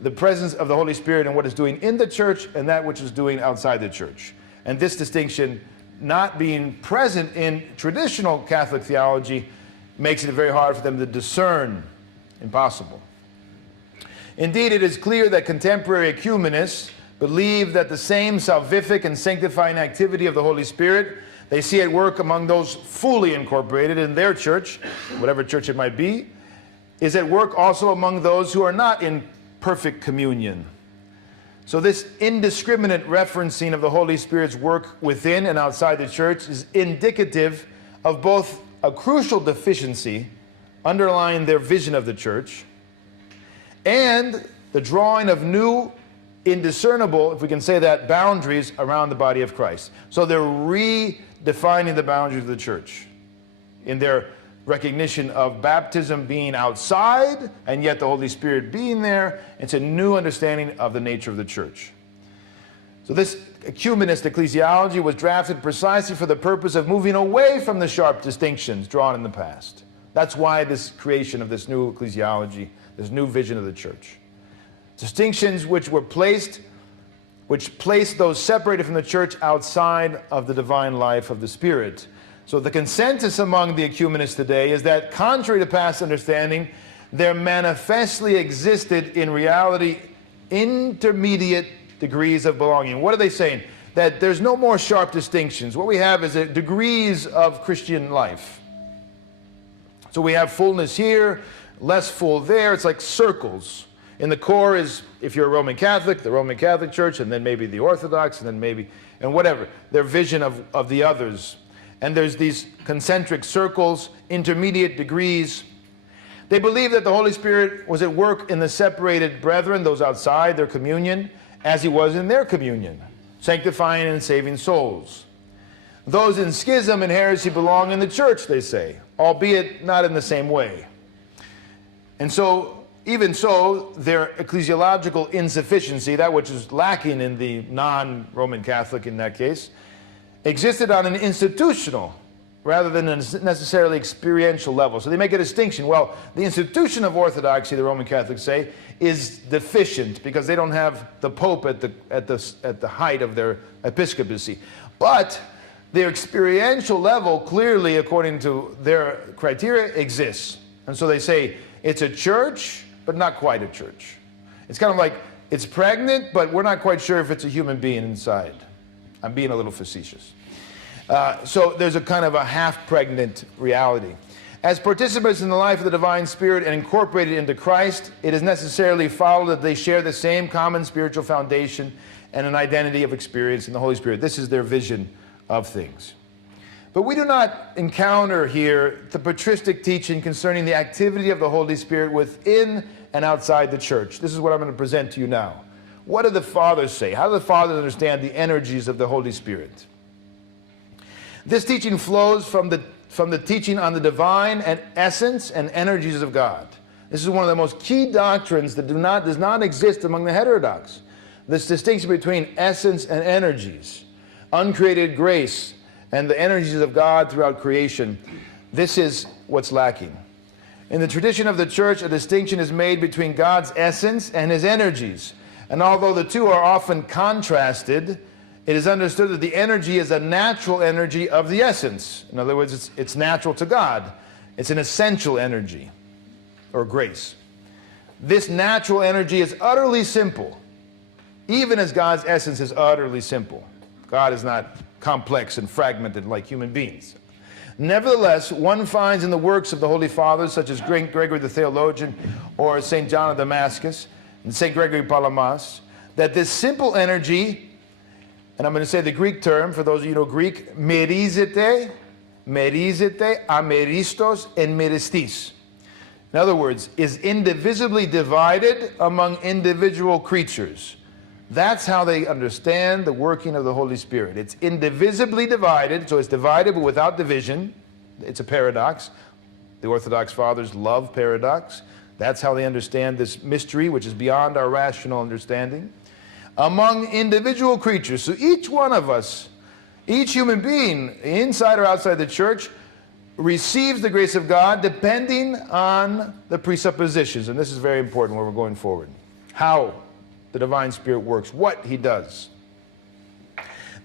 the presence of the Holy Spirit and what it's doing in the church and that which is doing outside the church. And this distinction not being present in traditional Catholic theology makes it very hard for them to discern. Impossible. Indeed, it is clear that contemporary ecumenists believe that the same salvific and sanctifying activity of the Holy Spirit they see at work among those fully incorporated in their church, whatever church it might be, is at work also among those who are not in perfect communion. So this indiscriminate referencing of the Holy Spirit's work within and outside the church is indicative of both a crucial deficiency underlying their vision of the church and the drawing of new, indiscernible, if we can say that, boundaries around the body of Christ. So they're redefining the boundaries of the church in their recognition of baptism being outside and yet the Holy Spirit being there. It's a new understanding of the nature of the church. So this ecumenist ecclesiology was drafted precisely for the purpose of moving away from the sharp distinctions drawn in the past. That's why this creation of this new ecclesiology, this new vision of the church. Distinctions which placed those separated from the church outside of the divine life of the Spirit. So the consensus among the ecumenists today is that, contrary to past understanding, there manifestly existed in reality intermediate degrees of belonging. What are they saying? That there's no more sharp distinctions. What we have is degrees of Christian life. So we have fullness here, less full there. It's like circles. In the core is, if you're a Roman Catholic, the Roman Catholic Church, and then maybe the Orthodox, and then maybe, and whatever, their vision of the others. And there's these concentric circles, intermediate degrees. They believe that the Holy Spirit was at work in the separated brethren, those outside their communion, as he was in their communion, sanctifying and saving souls. Those in schism and heresy belong in the church, they say, albeit not in the same way. And so, even so, their ecclesiological insufficiency, that which is lacking in the non-Roman Catholic in that case, existed on an institutional rather than a necessarily experiential level. So they make a distinction. Well, the institution of Orthodoxy, the Roman Catholics say, is deficient because they don't have the Pope at the height of their episcopacy. But their experiential level clearly, according to their criteria, exists. And so they say it's a church, but not quite a church. It's kind of like it's pregnant, but we're not quite sure if it's a human being inside. I'm being a little facetious. So there's a kind of a half-pregnant reality. As participants in the life of the divine Spirit and incorporated into Christ, it is necessarily followed that they share the same common spiritual foundation and an identity of experience in the Holy Spirit. This is their vision of things. But we do not encounter here the patristic teaching concerning the activity of the Holy Spirit within and outside the church. This is what I'm going to present to you now. What do the fathers say? How do the fathers understand the energies of the Holy Spirit? This teaching flows from the teaching on the divine and essence and energies of God. This is one of the most key doctrines that does not exist among the heterodox. This distinction between essence and energies, uncreated grace, and the energies of God throughout creation. This is what's lacking. In the tradition of the church, a distinction is made between God's essence and his energies. And although the two are often contrasted, it is understood that the energy is a natural energy of the essence. In other words, it's natural to God. It's an essential energy, or grace. This natural energy is utterly simple, even as God's essence is utterly simple. God is not complex and fragmented like human beings. Nevertheless, one finds in the works of the Holy Fathers, such as Gregory the Theologian, or St. John of Damascus, and St. Gregory Palamas, that this simple energy, and I'm going to say the Greek term, for those of you who know Greek, merizete, ameristos, and meristis. In other words, is indivisibly divided among individual creatures. That's how they understand the working of the Holy Spirit. It's indivisibly divided, so it's divided but without division. It's a paradox. The Orthodox Fathers love paradox. That's how they understand this mystery, which is beyond our rational understanding. Among individual creatures. So each one of us, each human being, inside or outside the church, receives the grace of God depending on the presuppositions. And this is very important when we're going forward. How the divine Spirit works, what he does.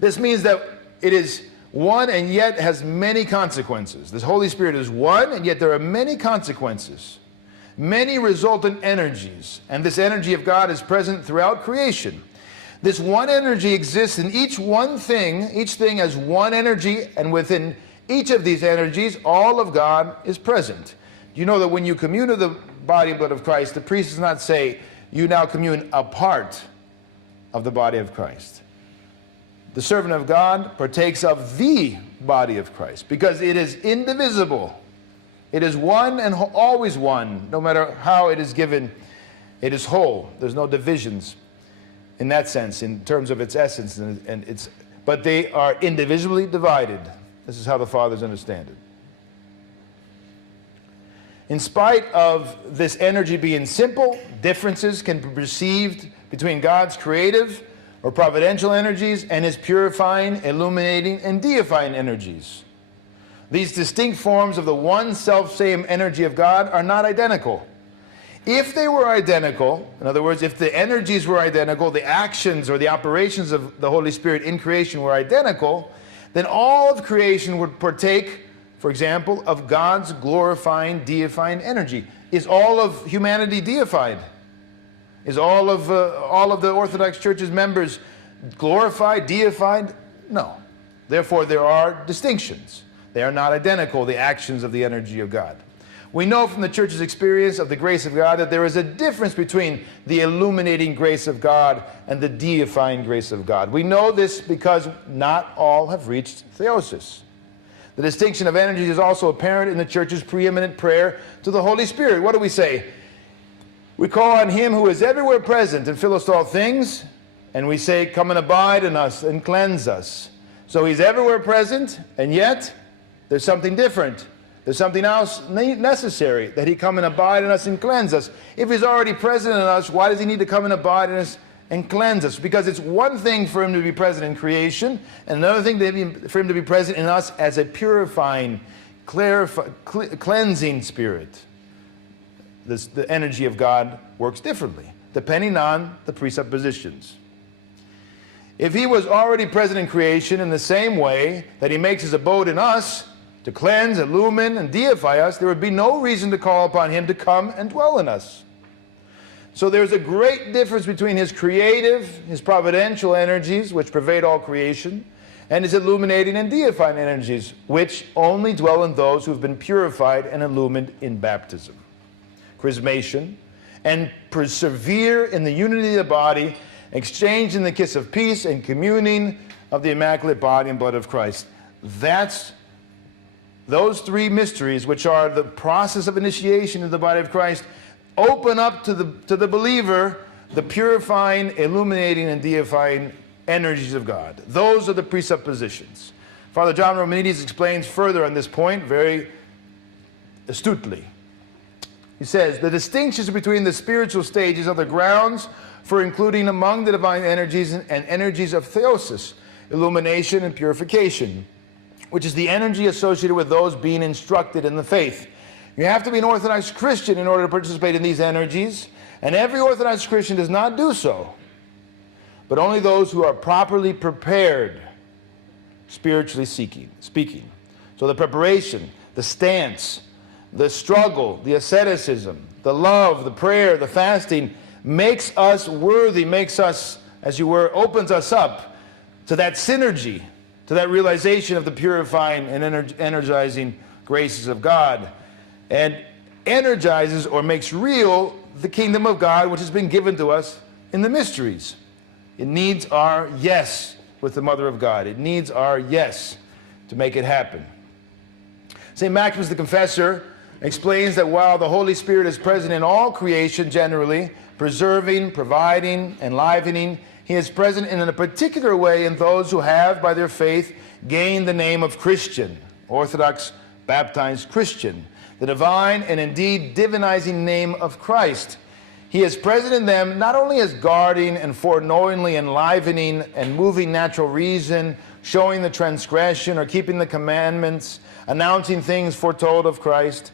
This means that it is one and yet has many consequences. This Holy Spirit is one, and yet there are many consequences, many resultant energies, and this energy of God is present throughout creation. This one energy exists in each thing has one energy, and within each of these energies, all of God is present. You know that when you commune with the body and blood of Christ, the priest does not say, you now commune a part of the body of Christ. The servant of God partakes of the body of Christ because it is indivisible. It is one and always one. No matter how it is given, it is whole. There's no divisions in that sense, in terms of its essence, but they are indivisibly divided. This is how the Fathers understand it. In spite of this energy being simple, differences can be perceived between God's creative or providential energies and his purifying, illuminating, and deifying energies. These distinct forms of the one self-same energy of God are not identical. If they were identical, in other words, if the energies were identical, the actions or the operations of the Holy Spirit in creation were identical, then all of creation would partake, for example, of God's glorifying, deifying energy. Is all of humanity deified? Is all of the Orthodox Church's members glorified, deified? No. Therefore, there are distinctions. They are not identical, the actions of the energy of God. We know from the Church's experience of the grace of God that there is a difference between the illuminating grace of God and the deifying grace of God. We know this because not all have reached theosis. The distinction of energies is also apparent in the Church's preeminent prayer to the Holy Spirit. What do we say? We call on Him who is everywhere present and filleth all things, and we say, come and abide in us and cleanse us. So He's everywhere present, and yet there's something different. There's something else necessary, that He come and abide in us and cleanse us. If He's already present in us, why does He need to come and abide in us and cleanse us? Because it's one thing for Him to be present in creation, and another thing for Him to be present in us as a purifying, cleansing Spirit. The energy of God works differently, depending on the presuppositions. If He was already present in creation in the same way that He makes His abode in us, to cleanse, illumine, and deify us, there would be no reason to call upon Him to come and dwell in us. So there's a great difference between His creative, His providential energies, which pervade all creation, and His illuminating and deifying energies, which only dwell in those who have been purified and illumined in baptism, chrismation, and persevere in the unity of the body, exchanging the kiss of peace and communing of the immaculate body and blood of Christ. Those three mysteries, which are the process of initiation of the body of Christ, open up to the believer the purifying, illuminating, and deifying energies of God. Those are the presuppositions. Father John Romanides explains further on this point very astutely. He says, the distinctions between the spiritual stages are the grounds for including among the divine energies and energies of theosis, illumination and purification, which is the energy associated with those being instructed in the faith. You have to be an Orthodox Christian in order to participate in these energies, and every Orthodox Christian does not do so, but only those who are properly prepared, spiritually speaking. So the preparation, the stance, the struggle, the asceticism, the love, the prayer, the fasting makes us worthy, makes us, as you were, opens us up to that synergy, to that realization of the purifying and energizing graces of God, and energizes or makes real the kingdom of God which has been given to us in the mysteries. It needs our yes with the Mother of God. It needs our yes to make it happen. St. Maximus the Confessor explains that while the Holy Spirit is present in all creation generally, preserving, providing, enlivening, He is present in a particular way in those who have, by their faith, gained the name of Christian, Orthodox, baptized Christian, the divine and indeed divinizing name of Christ. He is present in them not only as guarding and foreknowingly enlivening and moving natural reason, showing the transgression or keeping the commandments, announcing things foretold of Christ,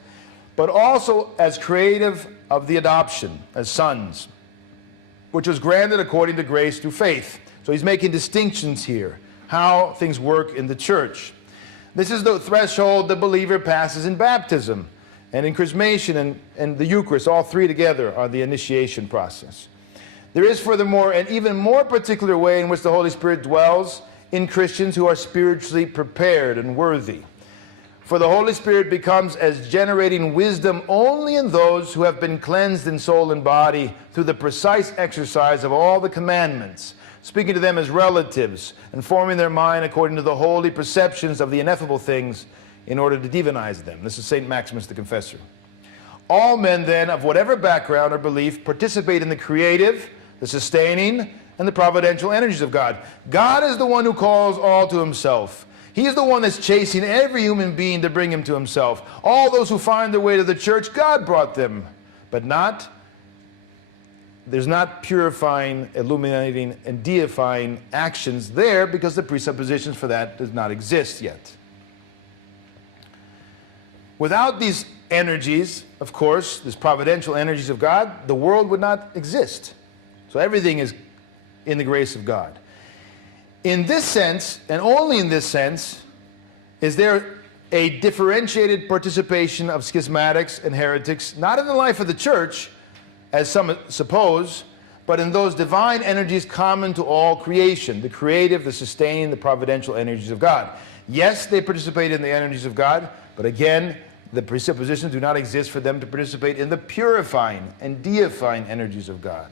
but also as creative of the adoption as sons, which was granted according to grace through faith. So he's making distinctions here, how things work in the church. This is the threshold the believer passes in baptism and in chrismation and the Eucharist. All three together are the initiation process. There is furthermore an even more particular way in which the Holy Spirit dwells in Christians who are spiritually prepared and worthy. For the Holy Spirit becomes as generating wisdom only in those who have been cleansed in soul and body through the precise exercise of all the commandments, speaking to them as relatives and forming their mind according to the holy perceptions of the ineffable things in order to divinize them. This is St. Maximus the Confessor. All men then, of whatever background or belief, participate in the creative, the sustaining, and the providential energies of God. God is the one who calls all to Himself. He is the one that's chasing every human being to bring him to Himself. All those who find their way to the church, God brought them. But there's not purifying, illuminating, and deifying actions there because the presuppositions for that does not exist yet. Without these energies, of course, these providential energies of God, the world would not exist. So everything is in the grace of God. In this sense, and only in this sense, is there a differentiated participation of schismatics and heretics, not in the life of the church, as some suppose, but in those divine energies common to all creation, the creative, the sustaining, the providential energies of God. Yes, they participate in the energies of God, but again, the presuppositions do not exist for them to participate in the purifying and deifying energies of God.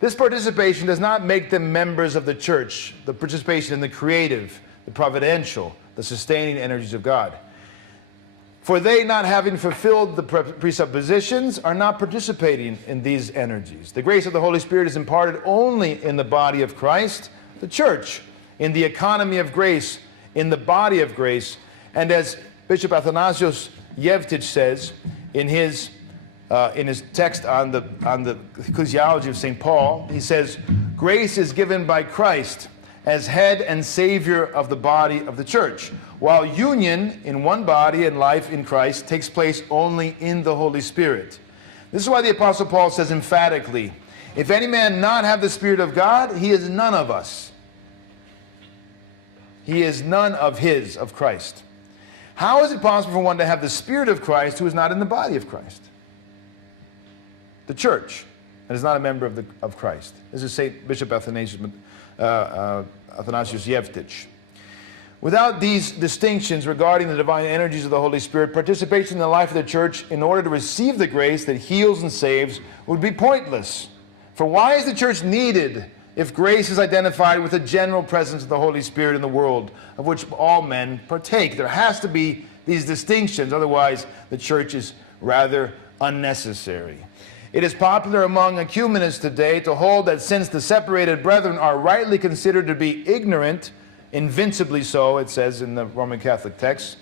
This participation does not make them members of the church, the participation in the creative, the providential, the sustaining energies of God. For they, not having fulfilled the presuppositions, are not participating in these energies. The grace of the Holy Spirit is imparted only in the body of Christ, the church, in the economy of grace, in the body of grace. And as Bishop Athanasios Yevtich says in his text on the ecclesiology of St. Paul, he says, grace is given by Christ as head and savior of the body of the church, while union in one body and life in Christ takes place only in the Holy Spirit. This is why the Apostle Paul says emphatically, if any man not have the Spirit of God, he is none of us. He is none of his, of Christ. How is it possible for one to have the Spirit of Christ who is not in the body of Christ? The church, and is not a member of Christ. This is St. Bishop Athanasius Yevtich. Without these distinctions regarding the divine energies of the Holy Spirit, participation in the life of the church in order to receive the grace that heals and saves would be pointless. For why is the church needed if grace is identified with the general presence of the Holy Spirit in the world, of which all men partake? There has to be these distinctions, otherwise the church is rather unnecessary. It is popular among ecumenists today to hold that since the separated brethren are rightly considered to be ignorant, invincibly so, it says in the Roman Catholic text,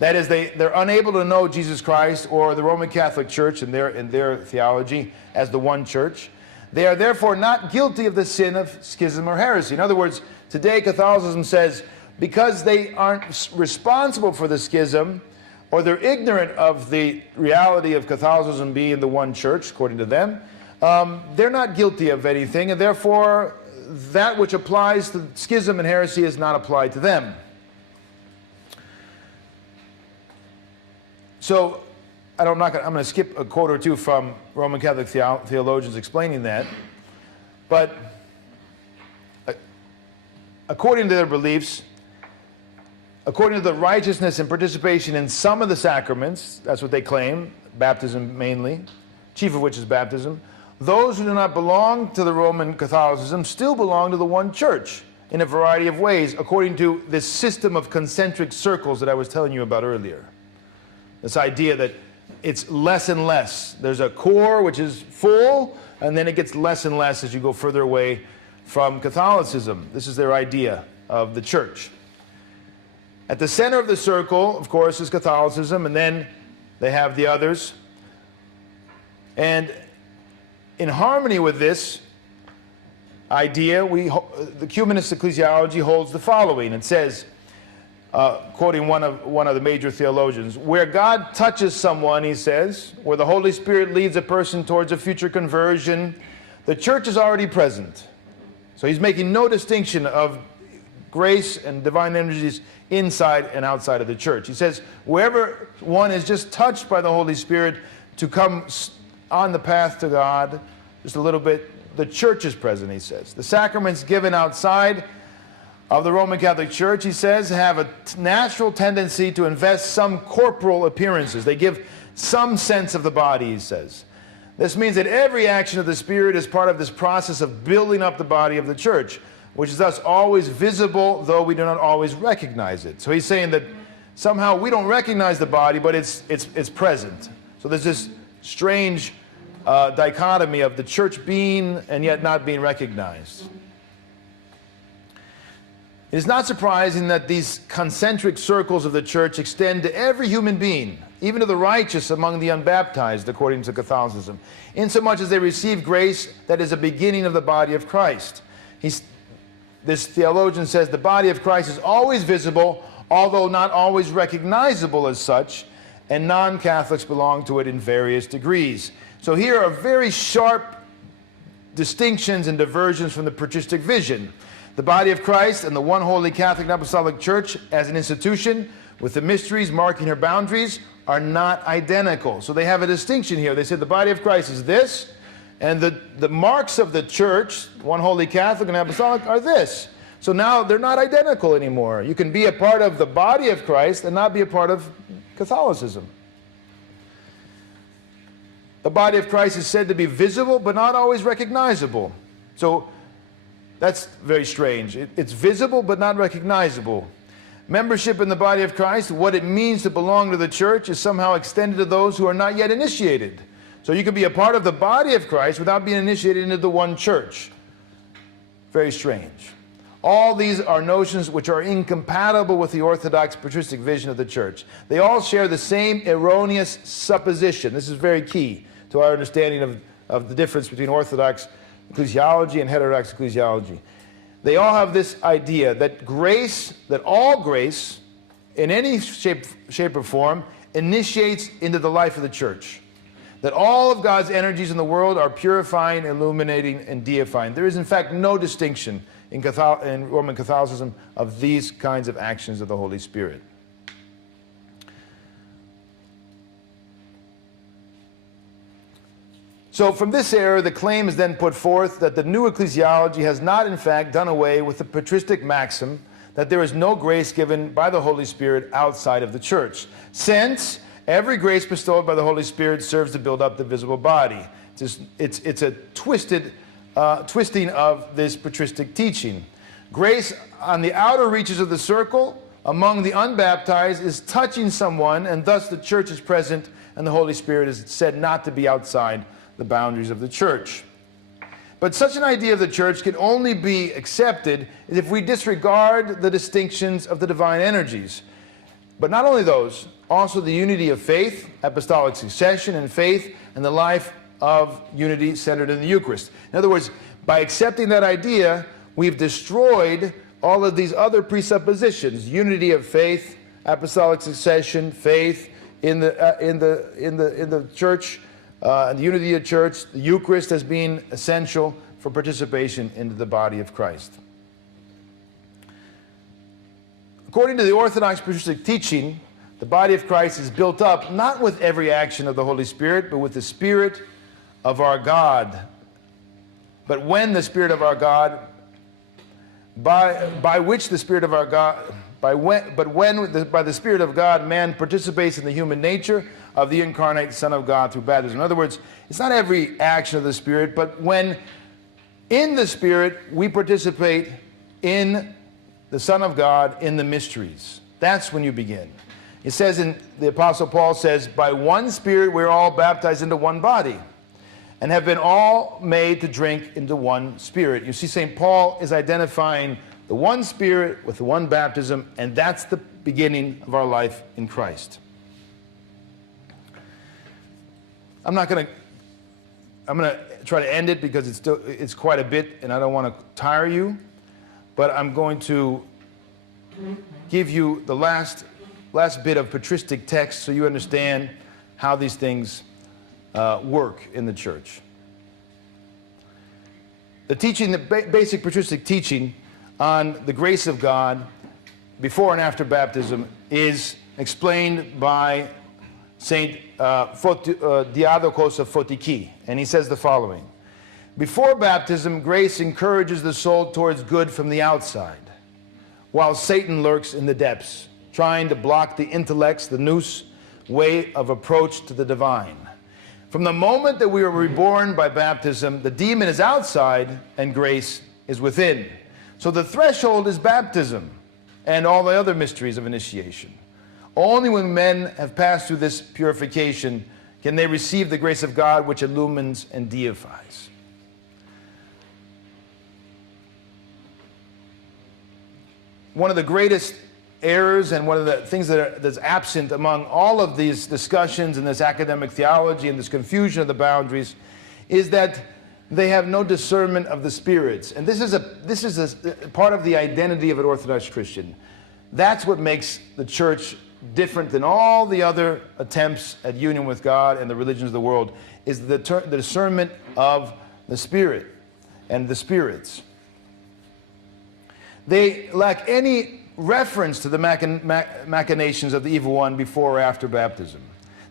that is, they're unable to know Jesus Christ or the Roman Catholic Church in their theology as the one church, they are therefore not guilty of the sin of schism or heresy. In other words, today Catholicism says because they aren't responsible for the schism, or they're ignorant of the reality of Catholicism being the one church, according to them, they're not guilty of anything, and therefore that which applies to schism and heresy is not applied to them. So, I'm going to skip a quote or two from Roman Catholic theologians explaining that, but according to their beliefs, according to the righteousness and participation in some of the sacraments, that's what they claim, baptism mainly, chief of which is baptism, those who do not belong to the Roman Catholicism still belong to the one church in a variety of ways, according to this system of concentric circles that I was telling you about earlier. This idea that it's less and less. There's a core which is full, and then it gets less and less as you go further away from Catholicism. This is their idea of the church. At the center of the circle, of course, is Catholicism, and then they have the others. And in harmony with this idea, the Ecumenist ecclesiology holds the following. It says, quoting one of the major theologians, where God touches someone, he says, where the Holy Spirit leads a person towards a future conversion, the church is already present. So he's making no distinction of grace and divine energies inside and outside of the church. He says, wherever one is just touched by the Holy Spirit to come on the path to God, just a little bit, the church is present, he says. The sacraments given outside of the Roman Catholic Church, he says, have a natural tendency to invest some corporal appearances. They give some sense of the body, he says. This means that every action of the Spirit is part of this process of building up the body of the church, which is thus always visible, though we do not always recognize it. So he's saying that somehow we don't recognize the body, but it's present. So there's this strange dichotomy of the church being and yet not being recognized. It is not surprising that these concentric circles of the church extend to every human being, even to the righteous among the unbaptized, according to Catholicism, insomuch as they receive grace that is a beginning of the body of Christ. This theologian says the body of Christ is always visible, although not always recognizable as such, and non-Catholics belong to it in various degrees. So here are very sharp distinctions and diversions from the patristic vision. The body of Christ and the one holy Catholic and Apostolic Church as an institution with the mysteries marking her boundaries are not identical. So they have a distinction here. They said the body of Christ is this, and the marks of the church, one holy Catholic and Apostolic, are this. So now they're not identical anymore. You can be a part of the body of Christ and not be a part of Catholicism. The body of Christ is said to be visible but not always recognizable. So that's very strange. It's visible but not recognizable. Membership in the body of Christ, what it means to belong to the church, is somehow extended to those who are not yet initiated. So you can be a part of the body of Christ without being initiated into the one church. Very strange. All these are notions which are incompatible with the Orthodox patristic vision of the church. They all share the same erroneous supposition. This is very key to our understanding of the difference between Orthodox ecclesiology and heterodox ecclesiology. They all have this idea that grace, that all grace, in any shape or form, initiates into the life of the church. That all of God's energies in the world are purifying, illuminating, and deifying. There is, in fact, no distinction in Roman Catholicism of these kinds of actions of the Holy Spirit. So from this error, the claim is then put forth that the new ecclesiology has not, in fact, done away with the patristic maxim that there is no grace given by the Holy Spirit outside of the church, since every grace bestowed by the Holy Spirit serves to build up the visible body. It's a twisting of this patristic teaching. Grace on the outer reaches of the circle among the unbaptized is touching someone, and thus the church is present and the Holy Spirit is said not to be outside the boundaries of the church. But such an idea of the church can only be accepted if we disregard the distinctions of the divine energies. But not only those, also the unity of faith, apostolic succession, and faith, and the life of unity centered in the Eucharist. In other words, by accepting that idea, we've destroyed all of these other presuppositions: unity of faith, apostolic succession, faith in the church, the unity of the church, the Eucharist as being essential for participation into the body of Christ. According to the Orthodox patristic teaching, the body of Christ is built up not with every action of the Holy Spirit, but with the Spirit of our God. But when the Spirit of our God, by the Spirit of God, man participates in the human nature of the incarnate Son of God through baptism. In other words, it's not every action of the Spirit, but when in the Spirit we participate in the Son of God in the mysteries. That's when you begin. It says, the Apostle Paul says, by one Spirit we're all baptized into one body, and have been all made to drink into one Spirit. You see, St. Paul is identifying the one Spirit with the one baptism, and that's the beginning of our life in Christ. I'm going to try to end it because it's quite a bit, and I don't want to tire you, but I'm going to give you the last bit of patristic text so you understand how these things work in the church. The teaching, the basic patristic teaching on the grace of God before and after baptism is explained by Saint Diadocos of Photiki, and he says the following: before baptism, grace encourages the soul towards good from the outside, while Satan lurks in the depths, trying to block the intellect's, the nous, way of approach to the divine. From the moment that we are reborn by baptism, the demon is outside and grace is within. So the threshold is baptism and all the other mysteries of initiation. Only when men have passed through this purification can they receive the grace of God, which illumines and deifies. One of the greatest errors and one of the things that's absent among all of these discussions and this academic theology and this confusion of the boundaries is that they have no discernment of the spirits. And this is a part of the identity of an Orthodox Christian. That's what makes the church different than all the other attempts at union with God and the religions of the world, is the discernment of the Spirit and the spirits. They lack any reference to the machinations of the evil one before or after baptism.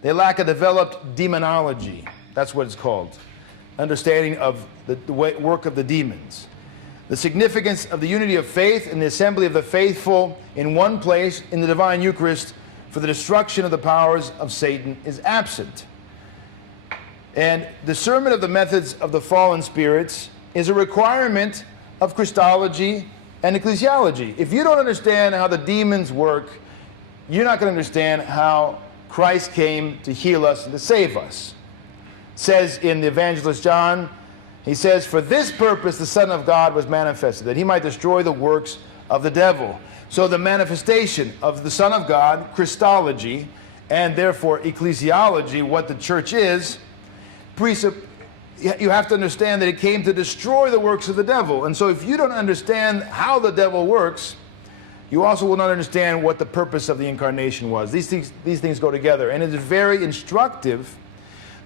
They lack a developed demonology. That's what it's called. Understanding of the work of the demons. The significance of the unity of faith and the assembly of the faithful in one place in the divine Eucharist for the destruction of the powers of Satan is absent. And discernment of the methods of the fallen spirits is a requirement of Christology and ecclesiology. If you don't understand how the demons work, you're not going to understand how Christ came to heal us and to save us. It says in the evangelist John, he says, "For this purpose the Son of God was manifested, that he might destroy the works of the devil." So the manifestation of the Son of God, Christology, and therefore ecclesiology, what the church is, you have to understand that it came to destroy the works of the devil. And so if you don't understand how the devil works, you also will not understand what the purpose of the incarnation was. These things go together. And it is very instructive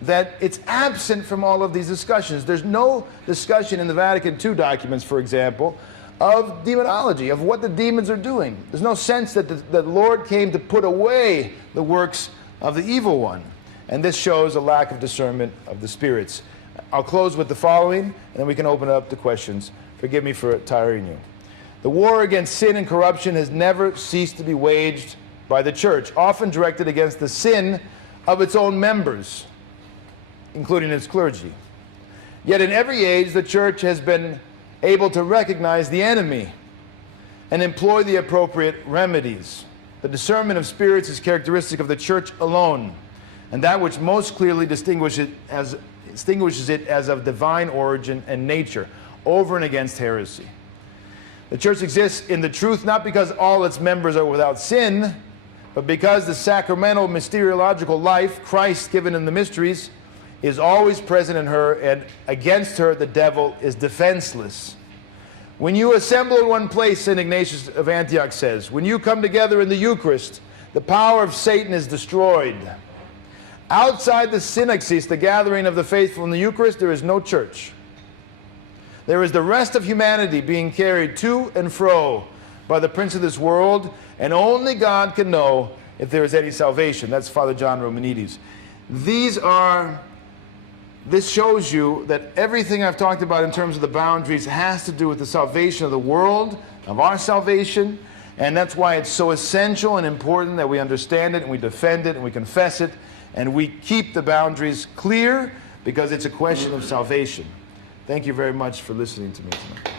that it's absent from all of these discussions. There's no discussion in the Vatican II documents, for example, of demonology, of what the demons are doing. There's no sense that the Lord came to put away the works of the evil one. And this shows a lack of discernment of the spirits. I'll close with the following, and then we can open it up to questions. Forgive me for tiring you. The war against sin and corruption has never ceased to be waged by the church, often directed against the sin of its own members, including its clergy. Yet in every age, the church has been able to recognize the enemy and employ the appropriate remedies. The discernment of spirits is characteristic of the church alone, and that which most clearly distinguishes it as of divine origin and nature, over and against heresy. The church exists in the truth not because all its members are without sin, but because the sacramental mysteriological life, Christ given in the mysteries, is always present in her, and against her the devil is defenseless. When you assemble in one place, St. Ignatius of Antioch says, when you come together in the Eucharist, the power of Satan is destroyed. Outside the synaxis, the gathering of the faithful in the Eucharist, there is no church. There is the rest of humanity being carried to and fro by the prince of this world, and only God can know if there is any salvation. That's Father John Romanides. This shows you that everything I've talked about in terms of the boundaries has to do with the salvation of the world, of our salvation, and that's why it's so essential and important that we understand it and we defend it and we confess it and we keep the boundaries clear, because it's a question of salvation. Thank you very much for listening to me tonight.